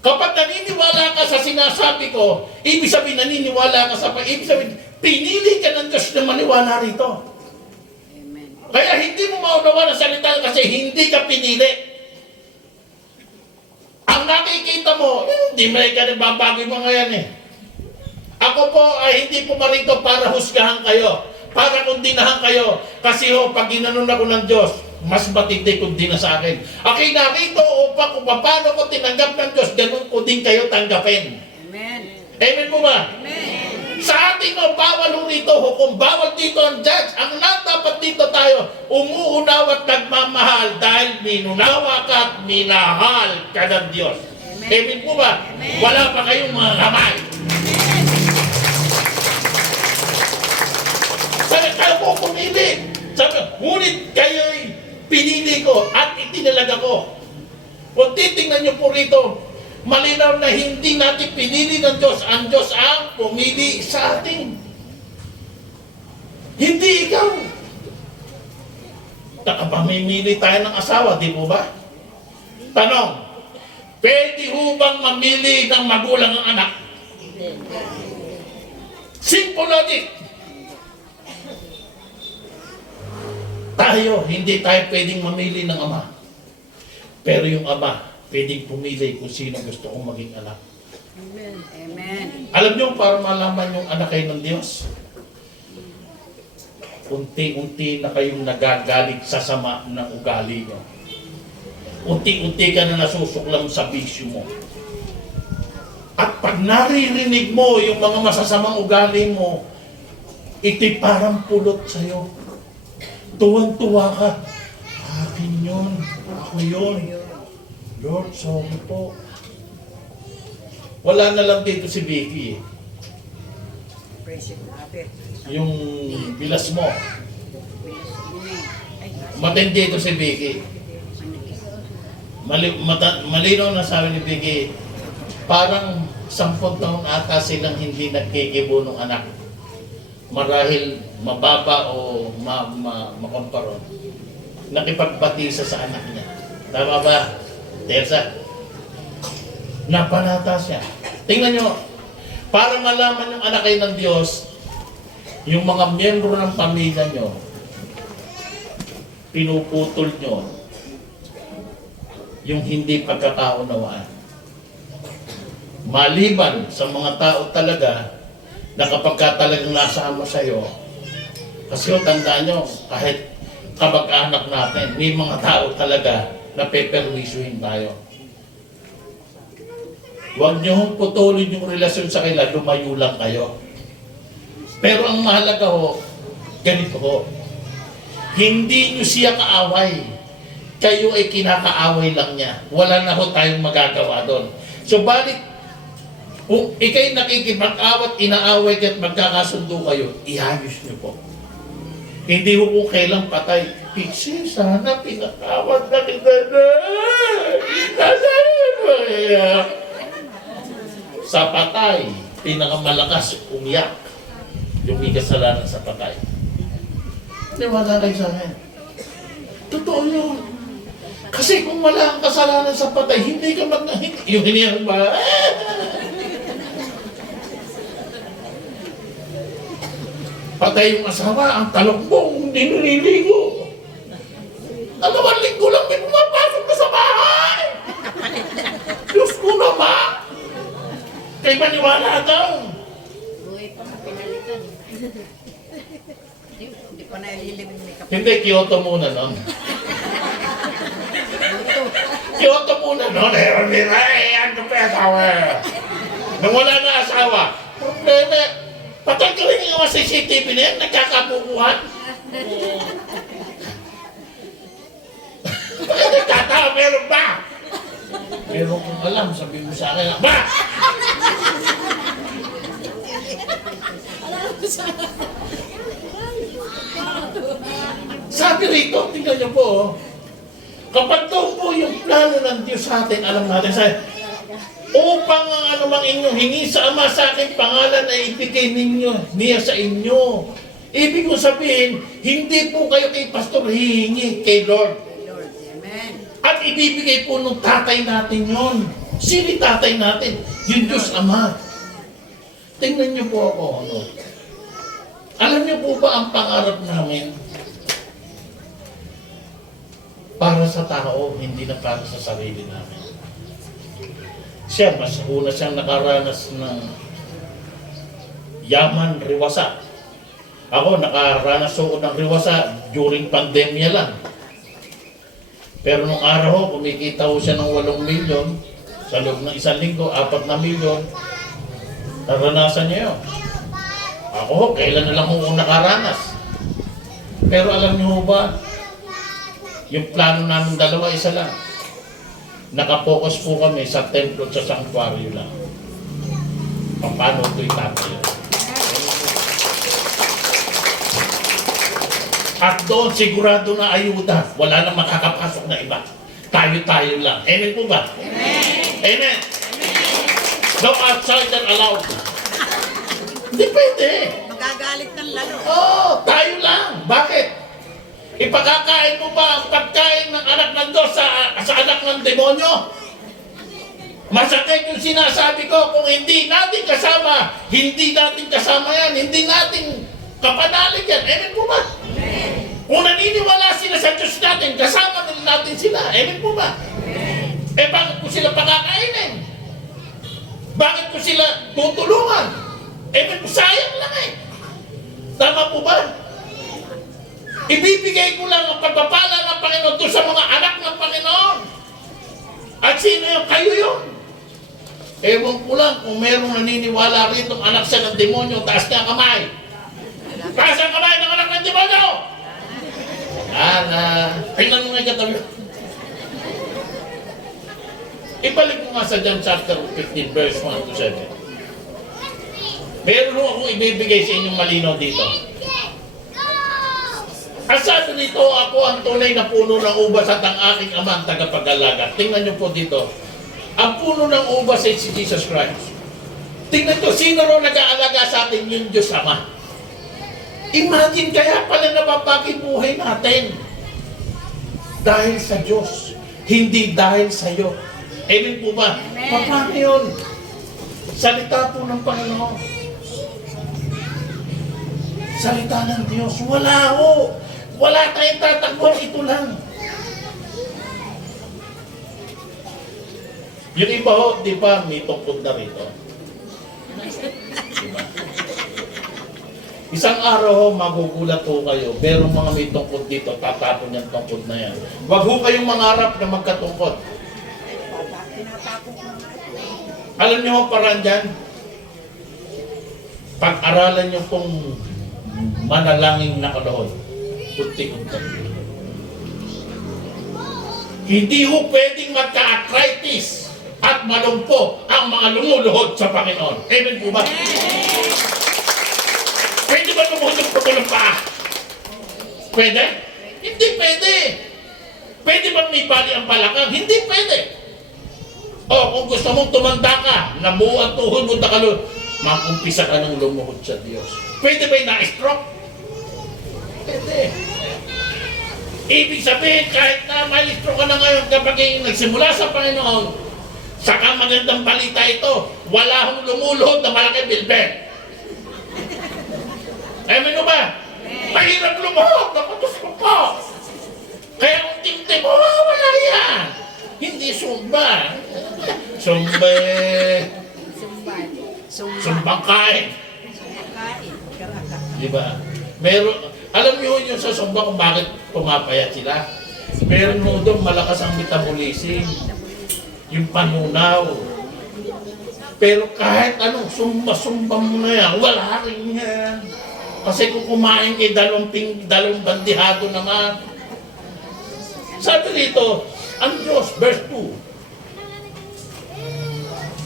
Kapag naniniwala ka sa sinasabi ko, ibig sabihin naniniwala ka sa ibig sabihin, pinili ka ng Diyos na maniwala rito. Amen. Kaya hindi mo maunawa ng salita kasi hindi ka pinili. Ang nakikita mo, hindi mo ka nagbabago mo ngayon eh. Ako po ay hindi po marito para husgahan kayo, para kundinahan kayo. Kasi ho, pag ginanon ako ng Diyos, mas matindi kundi na sa akin. Ako'y narito upang kung paano ko tinanggap ng Diyos, ganun ko din kayo tanggapin. Amen. Amen po ba? Amen. Sa atin o, bawal ho rito, hukom, bawal dito ang judge. Ang dapat dito tayo, umuunaw at nagmamahal dahil minunawa ka at minahal ka ng Diyos. Amen po ba? Amen. Wala pa kayong mga kamay. Sabi, kayo po pumili. Sabi, ngunit kayo'y pinili ko at itinalaga ko. Kung titingnan nyo po rito, malinaw na hindi natin pinili ng Diyos. Ang Diyos ang pumili sa atin. Hindi ikaw. Nakapamimili tayo ng asawa, di po ba? Tanong, pwede ho bang mamili ng magulang ang anak? Simple logic. Tayo, hindi tayo pwedeng mamili ng ama. Pero yung ama, pwedeng pumili kung sino gusto kong maging anak. Amen. Amen. Alam nyo, para malaman yung anak kayo ng Diyos, unti-unti na kayong nagagalit sa sama ng ugali nyo. Unti-unti ka na nasusuklam sa bisyo mo. At pag naririnig mo yung mga masasamang ugali mo, ito'y parang pulot sa'yo. Tuwang-tuwa ka. Akin yun. Ako yun. Lord, sorry po. Wala na lang dito si Vicky. Praise it, Ate. Yung bilas mo. Ay, Matindi ito si Vicky. Malinaw na sabi ni Vicky, parang 10 taon ata silang hindi nagkikibo ng anak. Marahil mababa o makumparon. Nakipagbatisa sa anak niya. Tama ba, Teresa? Napanata siya. Tingnan nyo, para malaman yung anak kayo ng Diyos, yung mga miyembro ng pamilya nyo, pinuputol nyo yung hindi pagkakaunawaan. Maliban sa mga tao talaga na kapag ka talagang nasama sa'yo, kasi tandaan nyo, kahit kabag-anak natin, may mga tao talaga na peperwisyohin tayo. Huwag nyo hong putulin yung relasyon sa kanila, lumayo lang kayo. Pero ang mahalaga ho, ganito ho, hindi nyo siya kaaway. Kayo ay kinakaaway lang niya. Wala na ho tayong magagawa doon. So balik, kung ikay nakikipag-awat, inaaway kayo at magkakasundo kayo, iayos nyo po. Hindi ho kung kailang patay. Pixie, sana pinakawat na kita na. Sa patay, pinakamalakas umiyak. Yung may kasalanan sa patay. Niwala kayo sa akin. Totoo yun. Kasi kung wala kang kasalanan sa patay, hindi ka yung hiniyang ba? Patay yung asawa, ang talokbong, hindi nililigo. 2 linggo lang may pumapasok ka sa bahay. Diyos ko naman. Kay maniwala daw. Buhay pa pinalitan. Hindi pa naililim ni Kapatid. Hindi, Kyoto muna nun. Kyoto muna nun. Ano pa yung asawa? Nung wala na asawa, problema. Patay ka rin yung mga CCTV na yan, nagkakabukuhan. Nagtatawa, meron ba? Meron kong alam, sabi mo sa akin, ba? Sabi rito, tingnan niyo po, kapag daw po yung plano ng Diyos sa atin, alam natin sa upang ang anumang inyong hingi sa Ama sa aking pangalan ay ibigay ninyo, niya sa inyo. Ibig ko sabihin, hindi po kayo kay Pastor hihingi, kay Lord. Lord, Amen. At ibibigay po ng tatay natin yon. Sino tatay natin? Yung Diyos Ama. Tingnan niyo po ako, ano. Alam niyo po ba ang pangarap namin? Para sa tao, hindi na para sa sarili namin. Siya, mas una siyang nakaranas ng yaman, riwasa. Ako, nakaranas ako ng riwasa during pandemya lang. Pero nung araw ho, kumikita ho siya ng 8 milyon. Sa loob ng 1 linggo, 4 na milyon. Naranasan niya yun. Ako ho, kailan na lang ako nakaranas. Pero alam niyo ho ba, yung plano namin dalawa, isa lang. Nakapokus po kami sa templo at sa sanctuaryo lang. Paano ito itatayo? At doon sigurado na ayuda. Wala nang makakapasok na iba. Tayo-tayo lang. Amen po ba? Amen! Amen! No outsider allowed. Hindi pwede. Magagalit ng lalo. Oo, tayo lang. Bakit? Ipakakain mo ba ang pagkain ng anak ng Diyos sa anak ng demonyo? Masakit yung sinasabi ko, kung hindi natin kasama yan, hindi natin kapanalig yan. Amen po ba? Amen. Kung naniniwala sila sa Diyos natin, kasama natin sila. Amen po ba? Amen. Eh bakit ko sila pakakainin? Bakit ko sila tutulungan? Amen po, sayang lang eh. Tama po ba? Ibibigay ko lang ang pagpapala ng Panginoon doon sa mga anak ng Panginoon. At sino yung kayo yun? Ewan ko lang kung merong naniniwala rito ang anak siya ng demonyo, taas niya ang kamay. Taas ang kamay ng anak ng demonyo! Tingnan mo nga katabi. Ibalik mo nga sa John chapter 15, verse 1 to 7. Meron akong ibibigay sa inyong malinaw dito. Ang sabi nito, ako ang tunay na puno ng ubas at ang aking ama ang tagapag-alaga. Tingnan niyo po dito. Ang puno ng ubas ay si Jesus Christ. Tingnan niyo, sino ro nag-aalaga sa atin? Yung Diyos Ama. Imagine, kaya pala napapagi buhay natin. Dahil sa Diyos. Hindi dahil sa iyo. Amen po ba? Paano yun? Salita po ng Panginoon. Salita ng Diyos. Wala ho. Wala tayong tatakbuhan. Ito lang. Yung iba ho, di ba, may tungkod na rito. Diba? Isang araw ho, magugulat ho kayo. Merong mga may tungkod dito, tatapon yung tungkod na yan. Huwag ho kayong mangarap na magkatungkod. Alam niyo ang paraan dyan? Pag-aralan niyo kung manalangin na kalahod. Kunti-kunti. Hindi ho pwedeng magka-arthritis at malumpo ang mga lumuluhod sa Panginoon. Amen po ba? Pwede ba lumuhod ang pagulong paa? Pwede? Hindi pwede. Pwede bang may bali ang balakang? Hindi pwede. O kung gusto mong tumanda ka, nabuo ang tuhod mo na kalun, mag-umpisa ka ng lumuhod sa Diyos. Pwede ba yung na-stroke? Pwede. Ibig sabihin, kahit na may stroke ka na ngayon kapag nagsimula sa Panginoon, saka magandang balita ito, wala hong lumuluhod na malaki bilbet. Amen mo ba? Mahirap lumuhod, nakutos ko po. Kaya kung tingting mo, wala yan. Hindi sumba. Sumba. Sumbang kain. Diba? Meron, alam niyo yun sa sumba kung bakit pumapayat sila. Meron mo doon malakas ang metabolism. Yung panunaw. Pero kahit anong sumba-sumba mo na yan, wala rin yan. Kasi kung kumain kay dalawang bandihado naman. Sabi dito, ang Diyos, verse 2.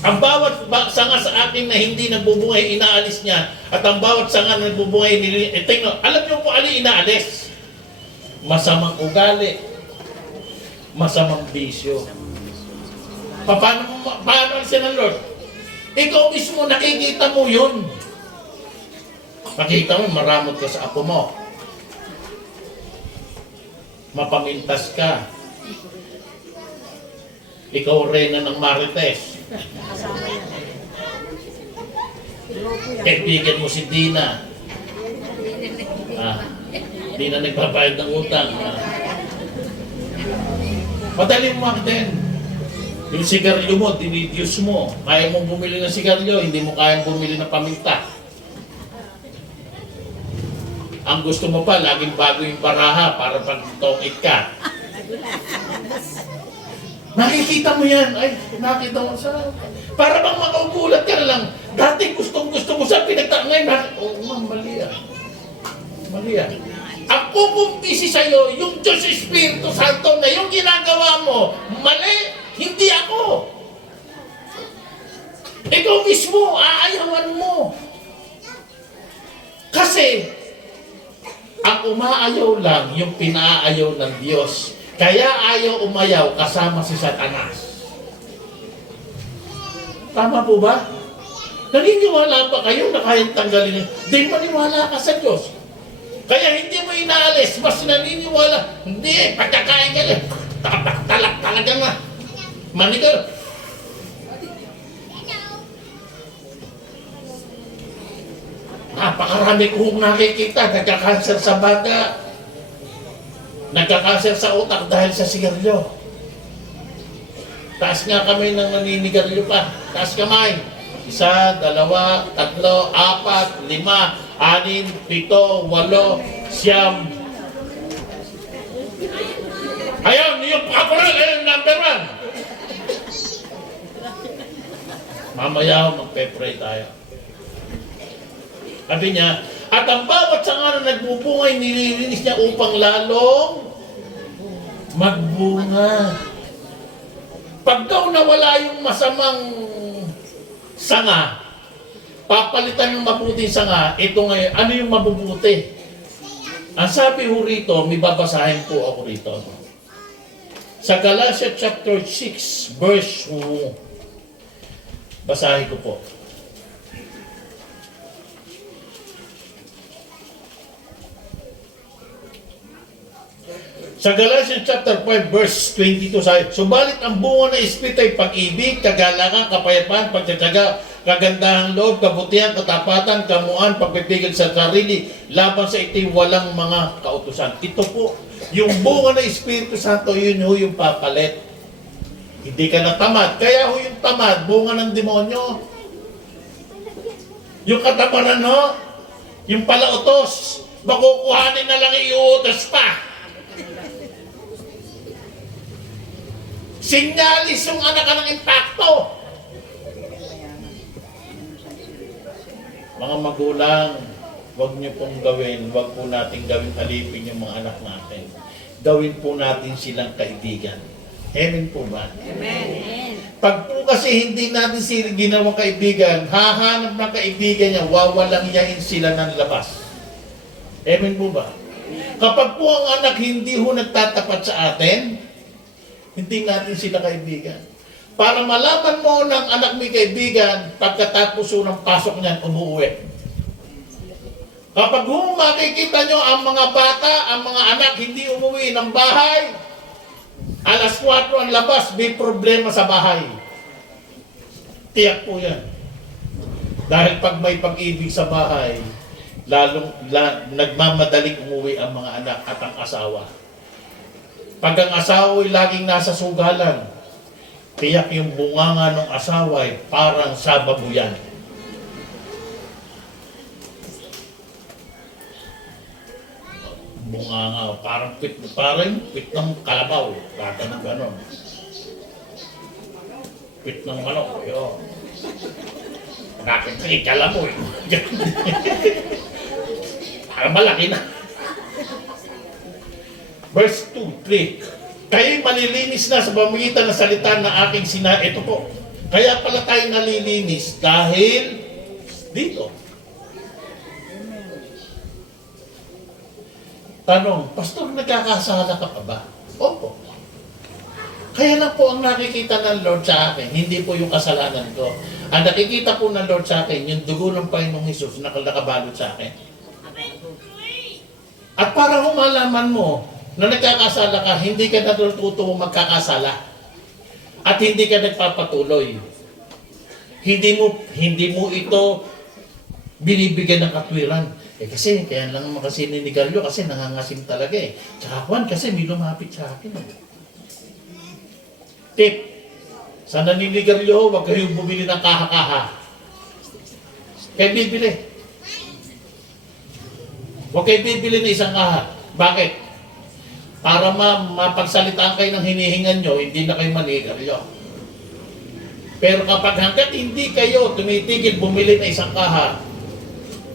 Ang bawat sanga sa akin na hindi nagbubungay, inaalis niya. At ang bawat sanga na nagbubungay, tingnan, alam niyo po alin inaalis? Masamang ugali. Masamang bisyo. Paano siya ng Lord? Ikaw mismo, nakikita mo yun. Nakita mo, maramot ka sa apo mo. Mapamintas ka. Ikaw reyna ng Marites. Kaibigan mo si Dina. Di na nagbabayad ng utang. Madali mo din. Yung sigarilyo mo, dinidyos mo. Kaya mong bumili ng sigarilyo, hindi mo kayang bumili ng paminta. Ang gusto mo pa, laging bago yung baraha para pag tongit ka. Nakikita mo yan. Ay, nakita mo sa... Para bang makaugulat ka lang. Dati gustong-gusto mo sa pinagtangay. Oo, mali yan. Mali yan. Ang kukumpisi sa'yo, yung Diyos Espiritu Santo na yung ginagawa mo, mali, hindi ako. Ikaw mismo, aayawan mo. Kasi, ang umaayaw lang yung pinaayaw ng Diyos. Kaya ayaw umayaw kasama si Satanas. Tama po ba? Naniniwala ba kayo na kayang tanggalin? Di maniwala ka sa Diyos. Kaya hindi mo inaalis, mas naniniwala. Hindi, pagkakain ka na. Talak talaga nga. Manigal. Napakarami kong nakikita, nagka-cancer sa baga. Nagka-cancer sa utak dahil sa sigarilyo. Taas nga kami ng naninigarilyo pa. Taas kamay. 1, 2, 3, 4, 5, 6, 7, 8, 9, 10. Ayun, yung kaporal, ayun, number 1. Mamaya magpe-pray tayo. Sabi niya, at ang bawat sanga na nagbubungay, nililinis niya upang lalong magbunga. Pag daw nawala yung masamang sanga, papalitan yung mabuting sanga, ito ngayon, ano yung mabubuti? Ang sabi ho rito, may babasahin po ako rito. Sa Galatia chapter 6, verse 2, basahin ko po. Sa Galatians chapter 5 verse 22 sabi, subalit ang bunga ng Espiritu ay pag-ibig, kagalakan, kapayapaan, pagtsatsaga, kagandahang loob, kabutihan, katapatan, kamuan, pagpipigil sa sarili, laban sa ito'y walang mga kautusan. Ito po, yung bunga ng Espiritu Santo, yun ho yung papalit. Hindi ka na tamad. Kaya ho yung tamad, bunga ng demonyo. Yung katamaran ho, yung palautos, makukuhanin na lang iuutos pa. Sinyalis yung anak ka ng impacto. Mga magulang, huwag niyo pong gawin, huwag po natin gawin alipin yung mga anak natin. Gawin po natin silang kaibigan. Amen po ba? Amen. Pag po kasi hindi natin sila ginawang kaibigan, hahanap ng kaibigan niya, wawalang yain sila ng labas. Amen po ba? Kapag po ang anak hindi ho nagtatapat sa atin, hindi natin sila kaibigan. Para malaman mo ng anak may kaibigan, pagkatapos ng pasok niyan, umuwi. Kapag makikita nyo ang mga bata, ang mga anak hindi umuwi ng bahay, alas 4 ang labas, may problema sa bahay. Tiyak po yan. Dahil pag may pag-ibig sa bahay, nagmamadaling umuwi ang mga anak at ang asawa. Pag ang asawa ay laging nasa sugalan, tiyak yung bunganga ng asawa ay parang sa babuyan. Bunganga, parang pit ng kalabaw. Kata ng gano'n. Pit ng manok, yun. Nakit sa kalabaw eh. Parang malaki na. Verse 2, 3. Kayo'y malilinis na sa pamamagitan ng salita na aking ito po. Kaya pala tayo nalilinis dahil dito. Tanong, Pastor, nagkakasala ka pa ba? Opo. Kaya lang po ang nakikita ng Lord sa akin, hindi po yung kasalanan ko. Ang nakikita po ng Lord sa akin, yung dugo ng Panginoong Hesus na nakabalot sa akin. At para humalaman mo, na nagkakasala ka, hindi ka natututo magkakasala. At hindi ka nagpapatuloy. Hindi mo ito binibigyan ng katwiran. Kasi, kaya lang naman kasi ninigaryo kasi nangangasim talaga eh. Tsaka Juan, kasi may lumapit sa akin. Tip, sa naninigaryo, huwag kayong bumili ng kaha-kaha. Kaya bibili. Huwag kayo bibili ng isang kaha. Bakit? Para mapagsalitaan kayo ng hinihingan nyo, hindi na kayo manigaryo. Pero kapag hanggat hindi kayo tumitigil bumili ng isang kaha,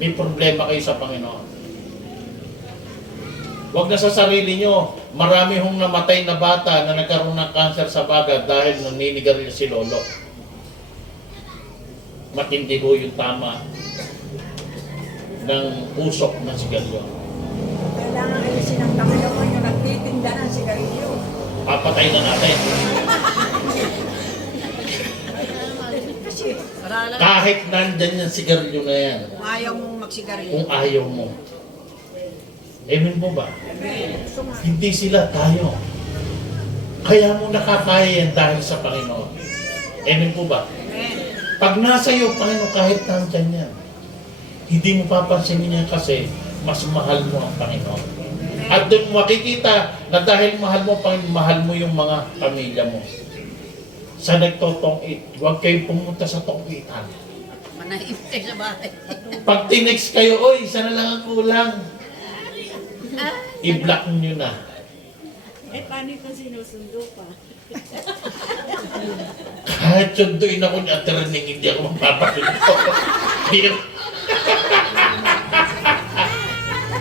may problema kayo sa Panginoon. Huwag na sa sarili nyo. Marami hong namatay na bata na nagkaroon ng cancer sa baga dahil naninigaryo si lolo. Matindi ho yung tama ng usok ng sigarilyo. Kailangan alisin ng Panginoon yung nagtitinda ng sigarilyo. Papatay na natin. Kasi, para lang, Kahit nandyan yung sigarilyo na yan, kung ayaw mong magsigarilyo. kung ayaw mo. Amen po ba? Hindi sila tayo. Kaya mo nakakaya yan dahil sa Panginoon. Amen po ba? Amen. Pag nasa iyo, Panginoon, kahit nandyan yan, hindi mo papansinin niya kasi mas mahal mo ang Panginoon. At doon makikita na dahil mahal mo, Panginoon, mahal mo yung mga pamilya mo. Sa nagtotong-it, huwag kayong pumunta sa tongkitan. Manahimik kayo sa bahay. Pag tinext kayo, oy, isa na lang ang kulang. I-block nyo na. Eh, paano kung sinusundo pa? Kahit sunduin ako niya at rinig, hindi ako magpapasundo.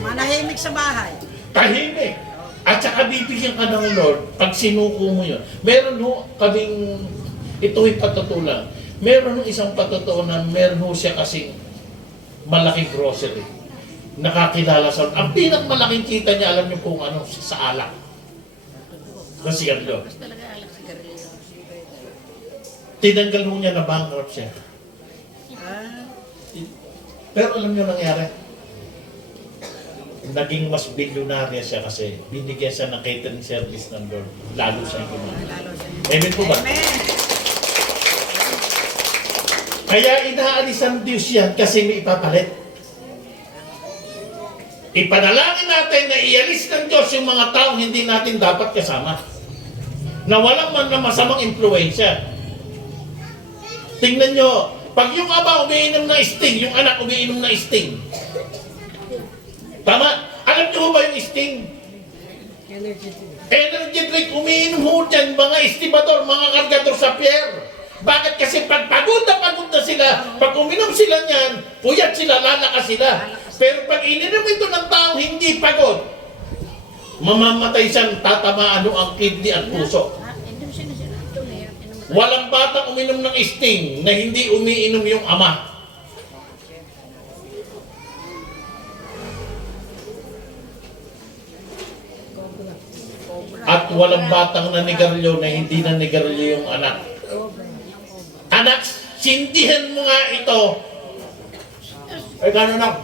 Manahimik sa bahay. Tahimik. At saka bibigyan ka ng Lord pag sinuko mo yun. Meron ho kaming, ito'y patutulan. Meron ho isang patutuo na meron ho siya kasing malaking grocery. Nakakilala sa... Ang pinakamalaking kita niya, alam niyo kung ano, sa alak. Sa sigarilyo. Talaga alak sigarilyo. Tinanggal ho niya na bankrupt siya. Pero alam niyo nangyari? Naging mas bilyonarya siya kasi binigyan siya ng catering service ng Lord. Lalo siya yung Amen po ba? Kaya inaalis ang Diyos yan kasi may ipapalit. Ipanalangin natin na ialis ng Diyos yung mga taong hindi natin dapat kasama. Na walang man na masamang impluensya. Tingnan nyo, pag yung ama umiinom ng sting, yung anak umiinom ng sting. Tama? Alam nyo ba yung sting? Energy drink, umiinom ho dyan, mga estibador, mga kargador sa pier. Bakit? Kasi pag pagod na sila, pag uminom sila niyan, puyat sila, lalakas sila. Pero pag ininom ito ng tao hindi pagod, mamamatay siyang tatamaan ang kidney at puso. Walang batang uminom ng sting na hindi umiinom yung ama. At walang batang nanigarilyo na hindi nanigarilyo yung anak. Anak, sindihan mo nga ito. Ay, gano'n na.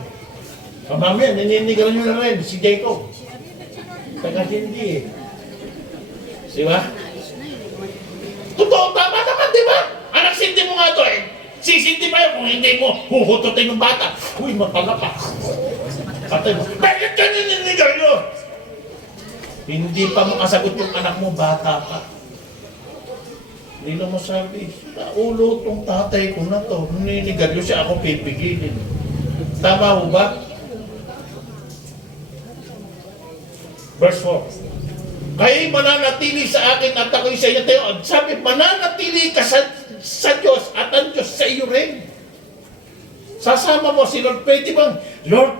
Mamaya, naninigarilyo na rin, si Jacob. Taga-sindi eh. Diba? Totoo, tama naman, diba? Anak, sindi mo nga ito eh. Sisindi pa yun kung hindi mo huhututin ng bata. Uy, mapalapas. Patay mo. Bakit ka naninigarilyo? Hindi pa makasagot yung anak mo, bata pa. Hindi na masabi, ulo tong tatay ko na to. Naninigarilyo siya, ako pipigilin. Tama ho ba? Verse 4. Kaya'y mananatili sa akin at ako'y sa inyo tayo. Sabi, mananatili ka sa Diyos at ang Diyos sa iyo rin. Sasama mo si Lord. Pwede bang, Lord,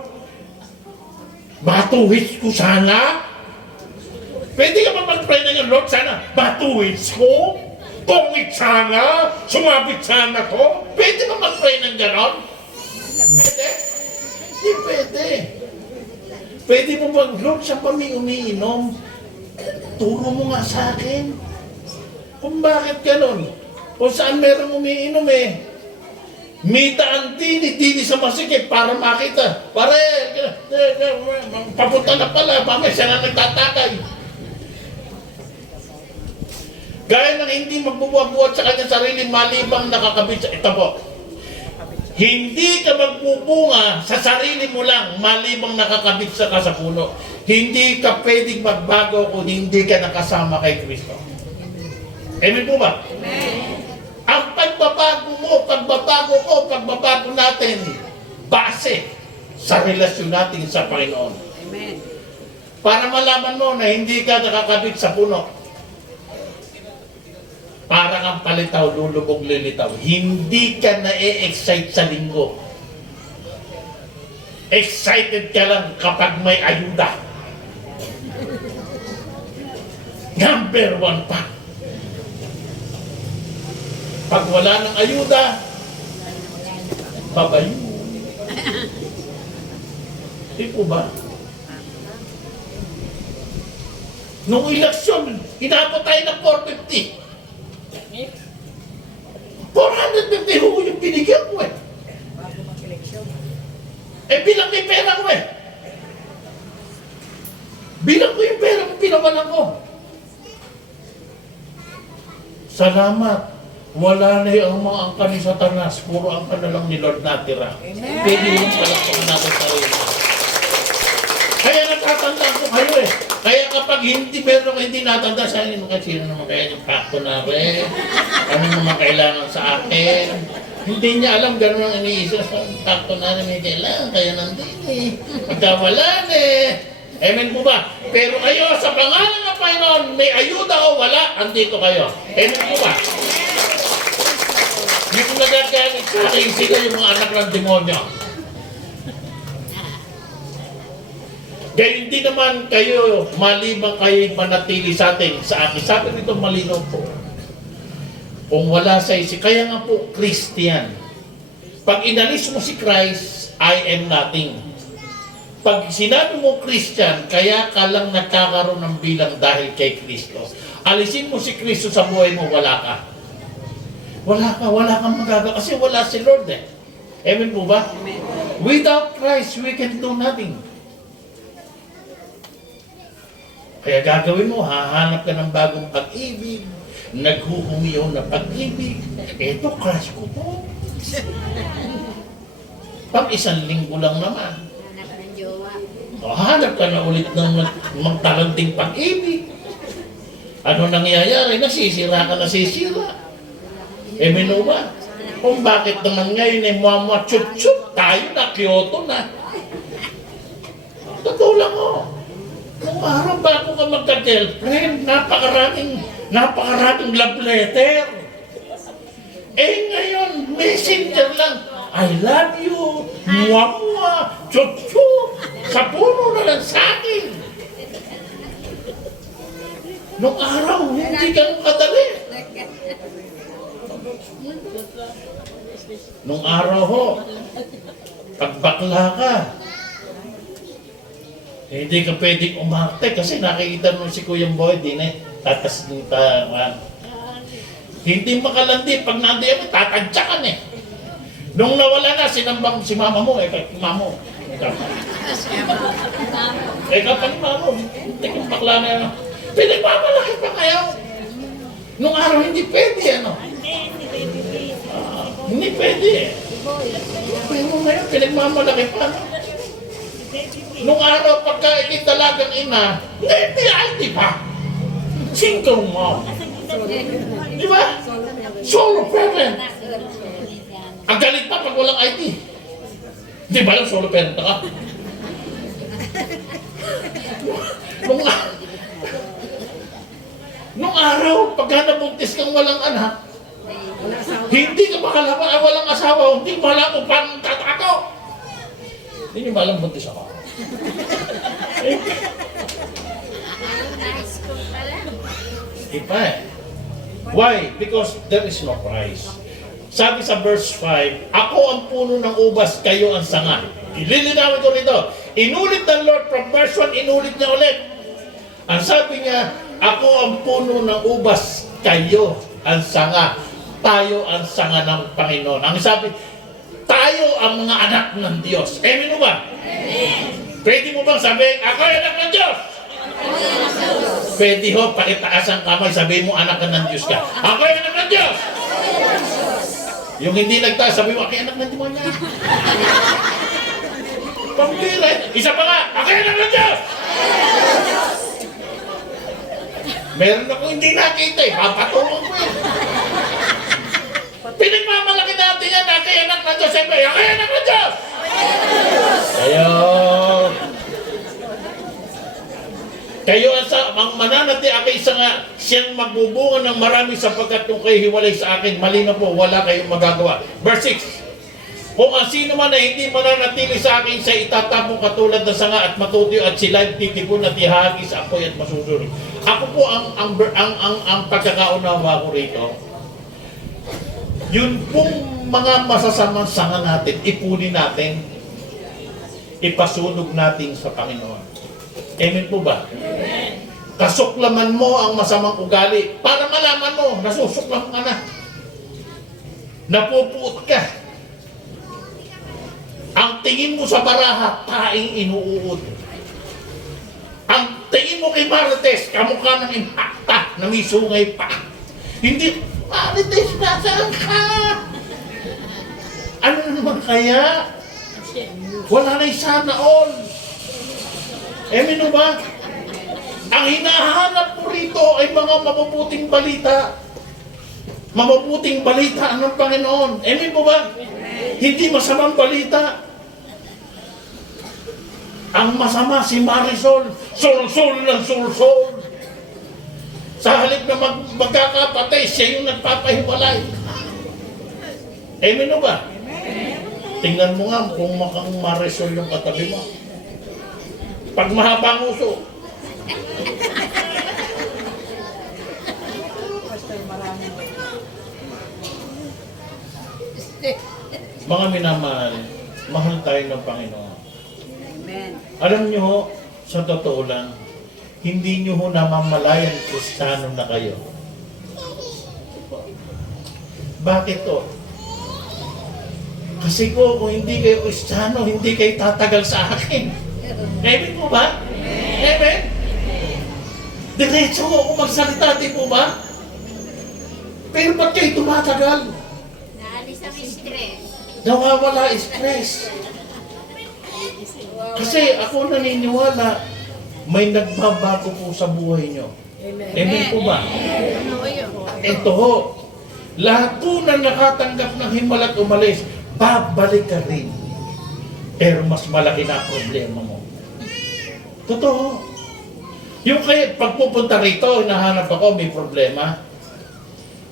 matuwid ko sana? Pwede ka ba mag-pray na yun, Lord, sana matuwid ko? Tungit sana? Sumabit sana ko? Pwede ba mag-pray ng ganon? Pwede? Hindi pwede. Pwede mo bang, Lord, siya pa may umiinom? Turo mo nga sa akin. Kung bakit ganon? Kung saan merong umiinom eh. Mita ang tini sa masikip para makita. Pare, papunta na pala, mamaya siya na nagtatakay. Gaya ng hindi magbubuhat sa kanyang sarili malibang nakakabit sa ito po. Hindi ka magbubunga sa sarili mo lang malibang nakakabit sa puno. Hindi ka pwedeng magbago kung hindi ka nakasama kay Kristo. Amen po ba? Amen. Ang pagbabago mo, pagbabago natin, base sa relasyon natin sa Panginoon. Amen. Para malaman mo na hindi ka nakakabit sa puno. Para kang palitaw, lulubog lilitaw. Hindi ka na-excite sa linggo. Excited ka lang kapag may ayuda. Number 1 pa. Pag wala ng ayuda, babayo. Di po ba? Nung eleksyon, inabot tayo ng 450. 450 ho yung binigyan ko eh. Bago mag-eleksyon. Eh bilang may pera ko eh. Bilang ko yung pera ko, pinawalan ko. Salamat. Wala na yung mga angka ni Satanas. Puro angka na lang ni Lord natira. Pwede yung palakpakan natin sa rin. Kaya natatanda ko kayo eh. Kaya kapag hindi natanda sa akin, sino naman kaya yung pakto na rin? Ano naman kailangan sa akin? Hindi niya alam gano'n ang iniisip sa pakto na rin may kailangan. Kaya nandito eh. Pagkawalan eh. Amen po ba? Pero kayo, sa pangalan ng Panginoon, may ayuda o wala, andito kayo. Amen po ba? Yung nagagamit sa akin, sila yung mga anak ng demonyo. Gayun din naman kayo, malibang kayo manatili sa atin, sa akin. Sabi nito malinaw po. Kung wala sa isip, kaya nga po, Christian. Pag inalis mo si Christ, I am nothing. Pag sinabi mo Christian, kaya ka lang nagkakaroon ng bilang dahil kay Kristo. Alisin mo si Kristo sa buhay mo, wala ka. Wala kang magagawa kasi wala si Lord eh. Amen po ba? Without Christ, we can do nothing. Kaya gagawin mo, hahanap ka ng bagong pag-ibig, naghuhumiyaw na pag-ibig. Eto, crush ko po. Pag 1 linggo lang naman. Anak ng jowa. Hanap ka na ulit ng magtalanting pag-ibig. Ano nangyayari? Nasisira ka, nasisira. Amen o ba? Kung bakit naman ngayon ay mama chup-chup, tayo na, Kyoto na. Totoo lang o. Kung araw bago ka magka-girlfriend, napakaraming love letter. Eh ngayon, messenger lang. I love you, muwa-muwa, chup-chup. Sa puno na lang sa akin. Nung araw, hindi ganun kadali. Nung araw ho, pag bakla ka, hindi ka pwedeng umarte kasi nakikita mo si Kuya Boy din eh. Tatas ng tawan. Hindi makalandi. Pag nandiyan mo, tatadyakan eh. Nung nawala na, sinambang si mama mo, mama mo. Kapag mama mo, hindi kang bakla na yan. Pinagmamalaki pa kayo. Nung araw, hindi pwede ano. Hindi pwede eh. Pero ngayon, pinagmamalaki pa. Nung araw, pagka ikitalagang ina, hindi pa. Single mom. Di ba? Solo parent. Ang galit pa pag walang IT. Di ba lang solo parent ka? Nung araw, pagka nabuntis kang walang anak, hindi ka makalaba, walang asawa, hindi mo alam kung paano tatakaw. Hindi nyo ba alam buntis ako? Nice school pala. Iba eh. Why? Because there is no price. Sabi sa verse 5, ako ang puno ng ubas, kayo ang sanga. Ililinawin ko rito. Inulit ng Lord from verse 1, inulit niya ulit. Ang sabi niya, ako ang puno ng ubas, kayo ang sanga. Tayo ang sanga ng Panginoon. Ang sabi, tayo ang mga anak ng Diyos. Amen mo ba? Amen. Pwede mo bang sabihin, ako ay anak ng Diyos? Pwede ho, pakitaas ang kamay, sabihin mo, anak ka ng Diyos ka. Ako ay anak ng Diyos! Yung hindi nagtaas, sabihin mo, ako ay anak ng demonyo. Pambira. Isa pa nga, ako ay anak ng Diyos! Meron ako hindi nakita eh, papatulong ko eh. Pinagmamalaki natin yan, ako ay anak ng Diyos. Sabi, ako ay anak ng Diyos! Kayo ang mananati akay isa nga siyang magbubunga ng marami sapagkat kung kayo hiwalay sa akin, mali na po, wala kayong magagawa. Verse 6, kung ang sino man na hindi mananatili sa akin, siya itatapong katulad ng sanga at matutuyo at sila'y titipon at ihagi sa apoy at masusunod. Ako po ang pagkakaunawa ko rito. Yun pong mga masasamang sanga natin, ipunin natin, ipasunog natin sa Panginoon. Amen po ba? Amen. Kasuklaman mo ang masamang ugali para malaman mo, nasusuklam ka na. Napupuot ka. Ang tingin mo sa baraha, taing inuuod. Ang tingin mo kay Marites, kamukha ng impakta na may sungay pa. Hindi, Marites, nasaan ka? Ano naman kaya? Wala na sana all. Amen o ba? Ang hinahanap mo rito ay mga mabubuting balita. Mabubuting balita ng Panginoon. Amen po ba? Hindi masamang balita. Ang masama si Marisol, sul-sul ng sul-sul. Sa halip na magkakapatay, siya yung nagpapahiwalay. Amen o ba? Tingnan mo nga kung makang Marisol yung katabi mo. Pag mahabang uso. Pastor, marami. Mga minamahal, mahal tayo ng Panginoon. Amen. Alam nyo ho, sa totoo lang, hindi nyo ho namamalayan Kristiyano na kayo. Bakit to? Kasi kung hindi kayo Kristiyano, hindi kayo tatagal sa akin. Amen po ba? Amen? Diretso ako magsalita, di po ba? Pero ba't kayo tumatagal? Naalis ang stress. Nawawala stress. Kasi ako naniniwala, may nagbabago po sa buhay nyo. Amen po ba? Ito ho, lahat po na nakatanggap ng himala at umalis, babalik ka rin. Pero mas malaki na ang problema mo. Totoo. Yung kaya pagpupunta rito, hinahanap ako, may problema.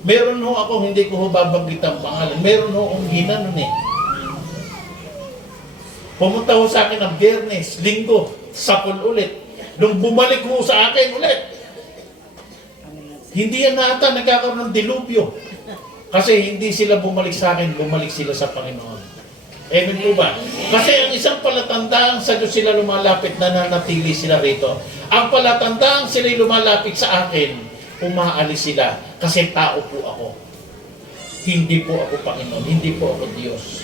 Meron ho ako, hindi ko ho babanggit ang pangalan. Meron ho akong ginanon eh. Pumunta ho sa akin ng Biyernes, Linggo, sapul ulit. Nung bumalik ho sa akin ulit. Hindi yan na ata nagkakaroon ng dilubyo. Kasi hindi sila bumalik sa akin, bumalik sila sa Panginoon. Amen po ba? Kasi ang isang palatandaan sa Diyos sila lumalapit, nananatili sila rito. Ang palatandaan sila lumalapit sa akin, umaalis sila. Kasi tao po ako. Hindi po ako Panginoon, hindi po ako Diyos.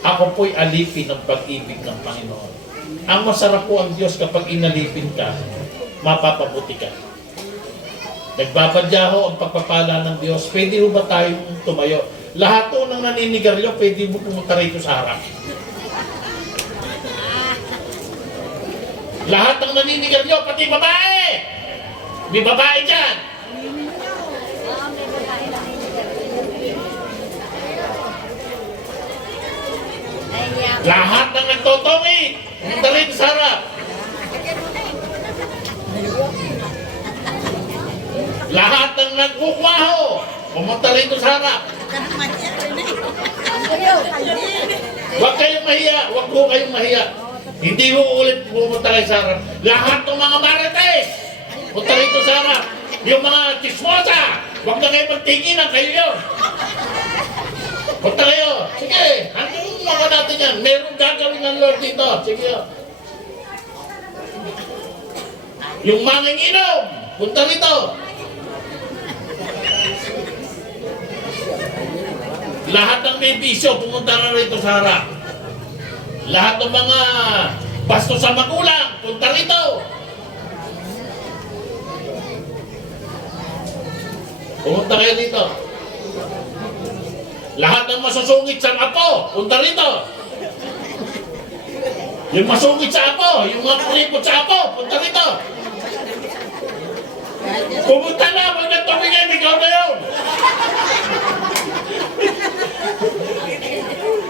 Ako po'y alipin ng pag-ibig ng Panginoon. Ang masarap po ang Diyos kapag inalipin ka, mapapabuti ka. Nagbabadya ho ang pagpapala ng Diyos. Pwede ho ba tayong tumayo? Lahat ho ng naninigarilyo, pwede mo pumunta rito sa harap. Lahat ng naninigarilyo, pati babae! May babae dyan! Lahat ng nagtotongi, pumunta rito sa harap. Lahat ng nagkukwaho, pumunta rito sa harap. Huwag kayong mahiya, huwag ho kayong mahiya. Hindi ho ulit pumunta kayo sa harap. Lahat ng mga marites, pumunta rito sa harap. Yung mga chismosa, huwag na kayo magtinginan, kayo yun. Punta kayo. Sige, hanggang mga natin yan. Merong gagawin ng Lord dito. Sige yun. Yung manginginom, punta rito. Lahat ng may bisyo, pumunta na rito sa harap. Lahat ng mga basto sa magulang, punta rito. Pumunta kayo dito. Lahat ng masusungit sa apo, punta rito. Yung masungit sa apo, yung mga kuripot sa apo, punta rito. Pumunta na, huwag na tumingin, ikaw na yun.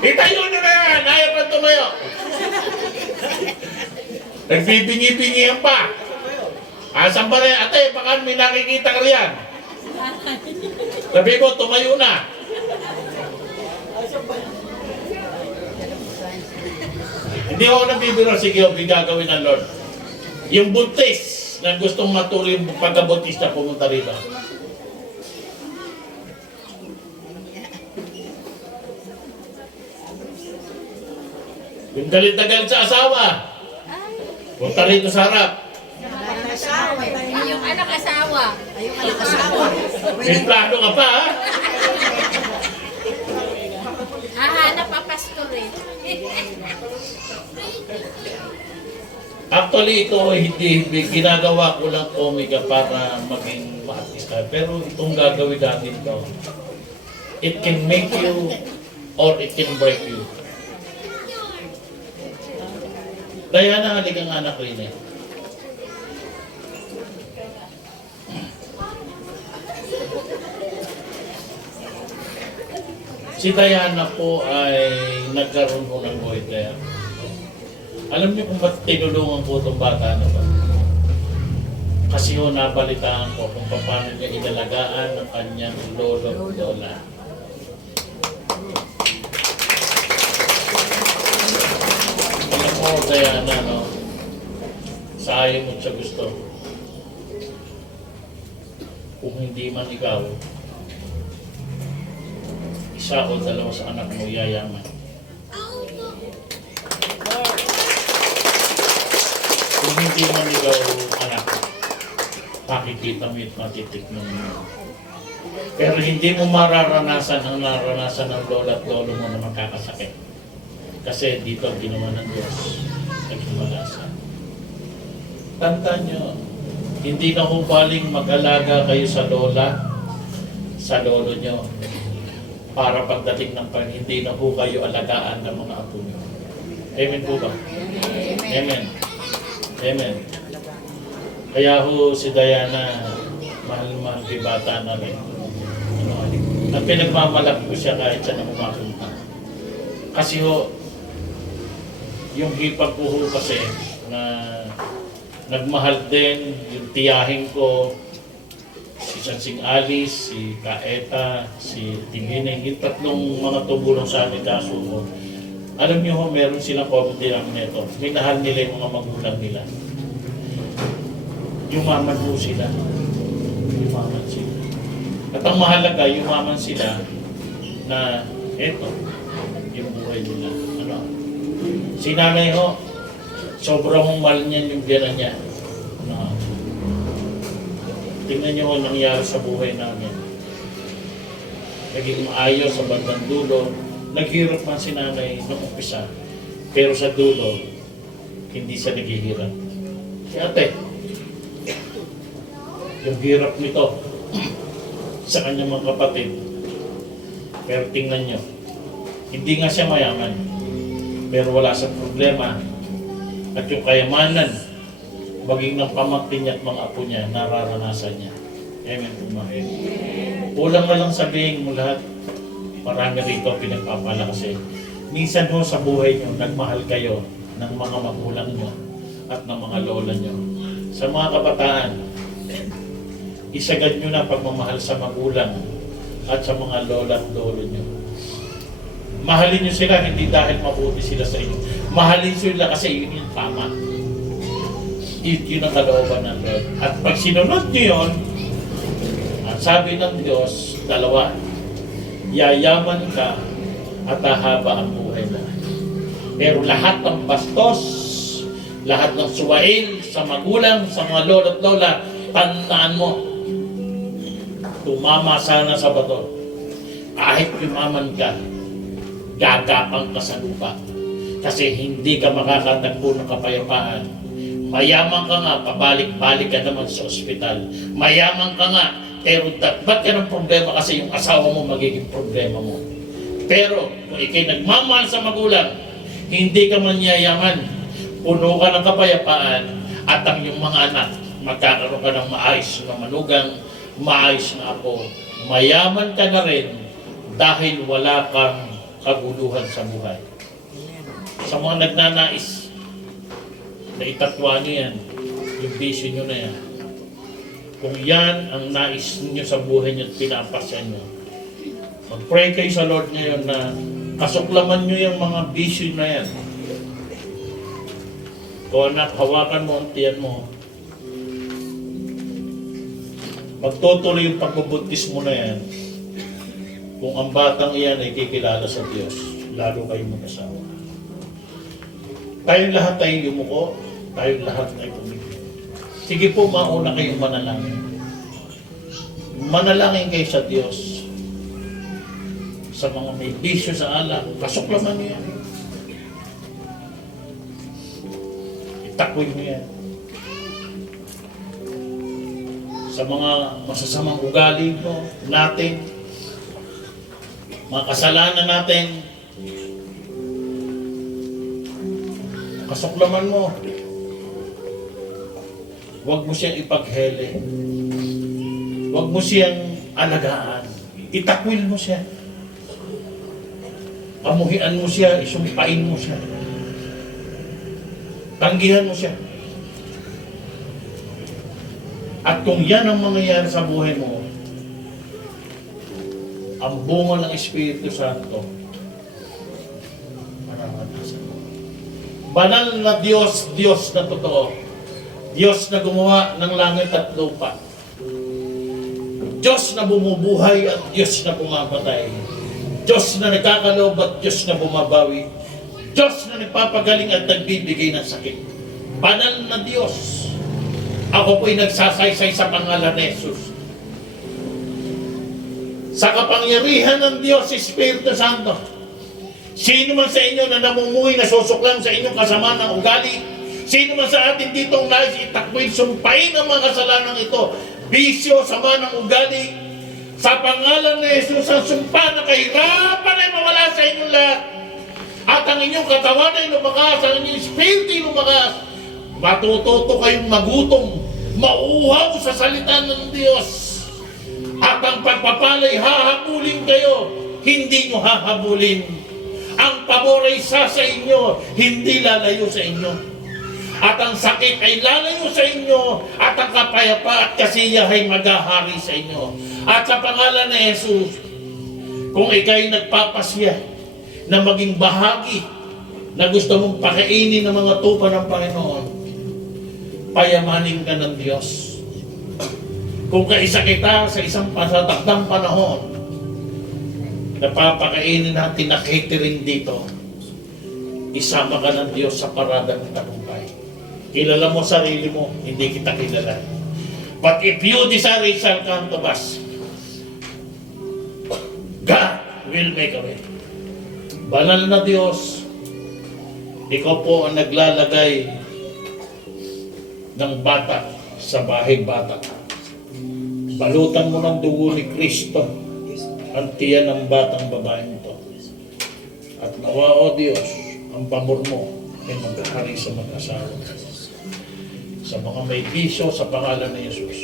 Itayo nyo na yan, ayaw pa tumayo. Nagbibingi-bingihan pa. Asan ba rin, ate, baka may nakikita ka riyan. Sabi mo, tumayo na. Hindi ako nabibiro, sige, gagawin ng Lord. Yung buntis na gustong matuloy yung pagkabuntis na pumunta rito. Yung galit na galit sa asawa, punta rito sa harap. Yung anak-asawa. May plano ka pa, ha? Hahanap pa pastor eh. Actually, ito hindi ginagawa ko lang Omega para maging ma-artista. Pero itong gagawin natin ito, it can make you or it can break you. Diana, halika nga anak rin eh. Si Diana po ay nagkaroon po ng goiter. Alam niyo kung ba't tinulungan po itong bata na ba? Kasi ho, nabalitaan ko kung paano niya inalagaan ng kanyang lolo at lola. Alam mo, Diana, no? sa ayaw mo at sa gusto. Kung hindi man ikaw, isa o dalawa sa anak mo yayaman. Kung hindi man ikaw anak, makikita mo at matitikman mo. Pero hindi mo mararanasan ang naranasan ng lola at lolo mo na magkakasakit. Kasi dito ang ginawa ng Diyos, naghimalasa. Tandaan nyo, hindi na hubaling mag-alaga kayo sa lola, sa lolo nyo, para pagdating ng hindi na ho kayo alagaan ng mga apo nyo. Amen po ba? Amen. Amen. Kaya ho si Diana, mahal-mahal kay bata na rin. At pinagmamalak ko siya kahit siya na umapunta. Kasi ho, yung hipag ko ho kasi na nagmahal din, yung tiyahin ko, si Sansing Alice, si Kaeta, si Timineng, yung tatlong mga tumulong sa amin kaso ko. Alam niyo ho, meron silang common denominator. Minahal nila yung mga magulang nila. Yumaman po sila. Yumaman sila. At ang mahalaga, yumaman sila na eto, yung buhay nila. Ano? Si nanay ho, sobrang mahal niyan yung biyanan niya. Ano? Tingnan niyo ho nangyari sa buhay namin. Naging maayos sa bandang dulo. Naghirap man si nanay nung umpisa. Pero sa dulo, hindi siya naghihirap. Si ate, yung hirap nito sa kanyang mga kapatid. Pero tingnan nyo, hindi nga siya mayaman. Pero wala sa problema. At yung kayamanan, maging ng pamangkin niya at mga apo niya, nararanasan niya. Amen po mga Amen. Kulang na lang sabihin mo lahat. Marami rito pinagpapala kasi minsan ho sa buhay nyo, nagmahal kayo ng mga magulang nyo at ng mga lola nyo. Sa mga kabataan, isagad nyo na pagmamahal sa magulang at sa mga lola at lolo nyo. Mahalin nyo sila hindi dahil mabuti sila sa inyo. Mahalin sila kasi yun yung tama. Yun ang kalooban ng Lord. At pag sinunod nyo yun, ang sabi ng Diyos, dalawa, yayaman ka at hahaba ang buhay na. Pero lahat ng bastos, lahat ng suwail sa magulang, sa mga lola at lola, tandaan mo, tumama sana sa bato. Kahit yumaman ka, gagapang ka sa lupa. Kasi hindi ka makakatagpo ng kapayapaan. Mayaman ka nga, pabalik-balik ka naman sa ospital. Mayaman ka nga, pero ba't ka ng problema kasi yung asawa mo magiging problema mo. Pero kung ikay nagmamahal sa magulang, hindi ka man yayaman, puno ka ng kapayapaan, at ang iyong mga anak, magkakaroon ka ng maayos na manugang, maayos na apo, mayaman ka na rin dahil wala kang kaguluhan sa buhay. Sa mga nagnanais na itatwa nyo yan, yung vision nyo na yan, kung yan ang nais nyo sa buhay nyo at pinapasya nyo, mag-pray kayo sa Lord ngayon na kasuklaman nyo yung mga vision na yan. Kung anak, hawakan mo ang tiyan mo, magtutuloy yung pagbubuntis mo na yan. Kung ang batang iyan ay kikilala sa Diyos, lalo kayong mag-asawa. Tayong lahat ay yumuko, tayong lahat ay tumigil. Sige po, mauna kayong manalangin. Manalangin kayo sa Diyos. Sa mga may bisyo sa alak, kasuklaman niyo yan. Itakwin niyo yan. Sa mga masasamang ugali mo, natin, mga kasalanan natin, kasuklaman mo. Huwag mo siyang ipaghele. Huwag mo siyang alagaan. Itakwil mo siya. Pamuhian mo siya, isumpain mo siya. Tanggihan mo siya. At kung yan ang mangyayari sa buhay mo, ang bunga ng Espiritu Santo, mararanasan mo. Banal na Diyos, Diyos na totoo, Diyos na gumawa ng langit at lupa. Diyos na bumubuhay at Diyos na pumamatay. Diyos na nagkakaloob at Diyos na bumabawi. Diyos na nagpapagaling at nagbibigay ng sakit. Banal na Diyos. Ako po'y nagsasaysay sa pangalan ni Jesus. Sa kapangyarihan ng Diyos, Espiritu Santo, sino man sa inyo na namumuhay na susuklang sa inyong kasamaan ng ugali, sino man sa atin dito ang nais itakbuhin, sumpain ang mga kasalanan ito, bisyo, sama ng ugali, sa pangalan ni Jesus ang sumpa na kahirapan ay mawala sa inyong lahat. At ang inyong katawan ay lumakas, ang inyong espiritu ay lumakas. Matututo kayong magutom, mauuhaw sa salita ng Diyos. At ang pagpapalay, hahabulin kayo, hindi nyo hahabulin. Ang pabor ay isa sa inyo, hindi lalayo sa inyo. At ang sakit ay lalayo sa inyo, at ang kapayapa at kasiya ay maghahari sa inyo. At sa pangalan ni Jesus, kung ikaw'y nagpapasya na maging bahagi na gusto mong pakainin ng mga tupa ng Panginoon, payamanin ka ng Diyos. Kung kaisa kita sa isang pasatakdang panahon, napapakainin natin na catering dito, isama ka ng Diyos sa parada ng tagumpay. Kilala mo sarili mo, hindi kita kilala. But if you desire, it shall come to pass. God will make a way. Banal na Diyos, ikaw po ang naglalagay ng bata sa bahay bata. Balutan mo ng dugo ni Kristo ang tiyan ng batang babaeng ito. At nawa, O Diyos, ang pamor mo ay maghahari sa mag-asawa. Sa mga may bisyo sa pangalan ni Jesus,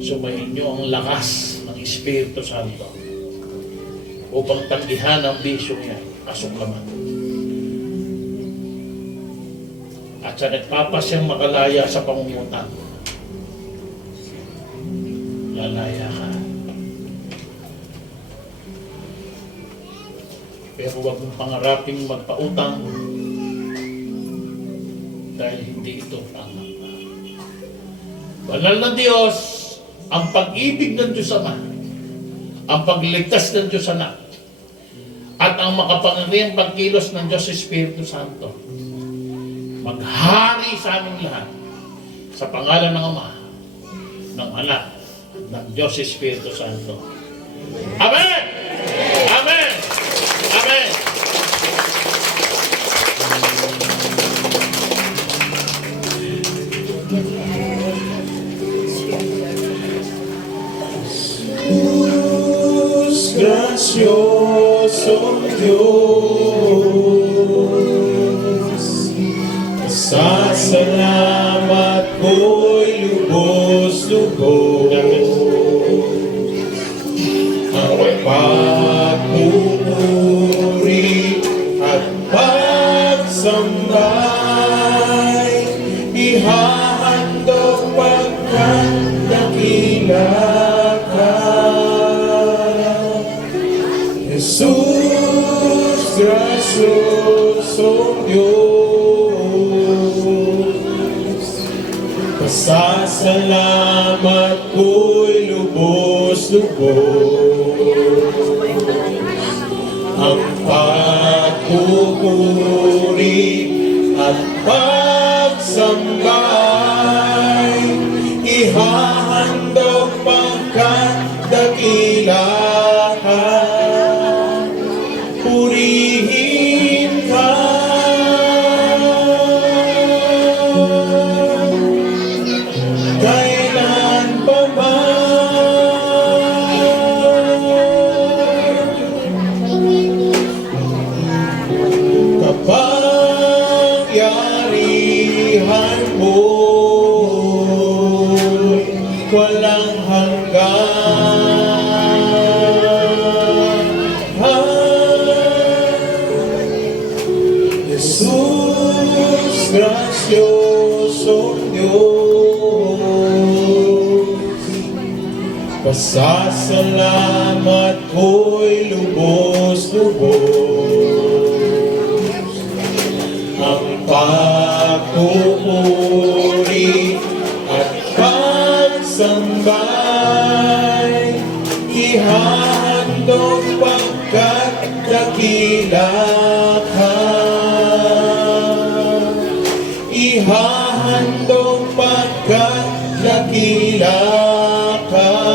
sumayin niyo ang lakas ng Espiritu Santo upang tanggihan ang bisyo niya, kasuklaman. At sa nagpapasyang makalaya sa pangungutang, lalaya ka. Pero huwag mong pangaraping magpautang dahil hindi ito tama. Banal na Diyos, ang pag-ibig ng Diyos Ama, ang pagliligtas ng Diyos Anak, at ang makapangyarihang pagkilos ng Diyos Espiritu Santo, maghari sa aming lahat sa pangalan ng Ama, ng Anak, ng Diyos Espiritu Santo. Amen! Amen! Amen! Graciosong Diyos, pasasalamat ko'y lubos-lubos. Ang pagpupuri at pagsambay, ihahandog pagkat dakila ka. Jesus, graciosong Diyos, pasasalamat ko'y lubos-lubos. Ang pagpupuri at pagsambay, ihahandog pagkat dakila ka. Purihin ka, kailan pa man, kapangyarihan mo'y walang hanggan. Jesus, graciosong Diyos, pasasalamat ko'y lubos-lubos. Ang pagpupuri ihahandog pagkat dakila ka.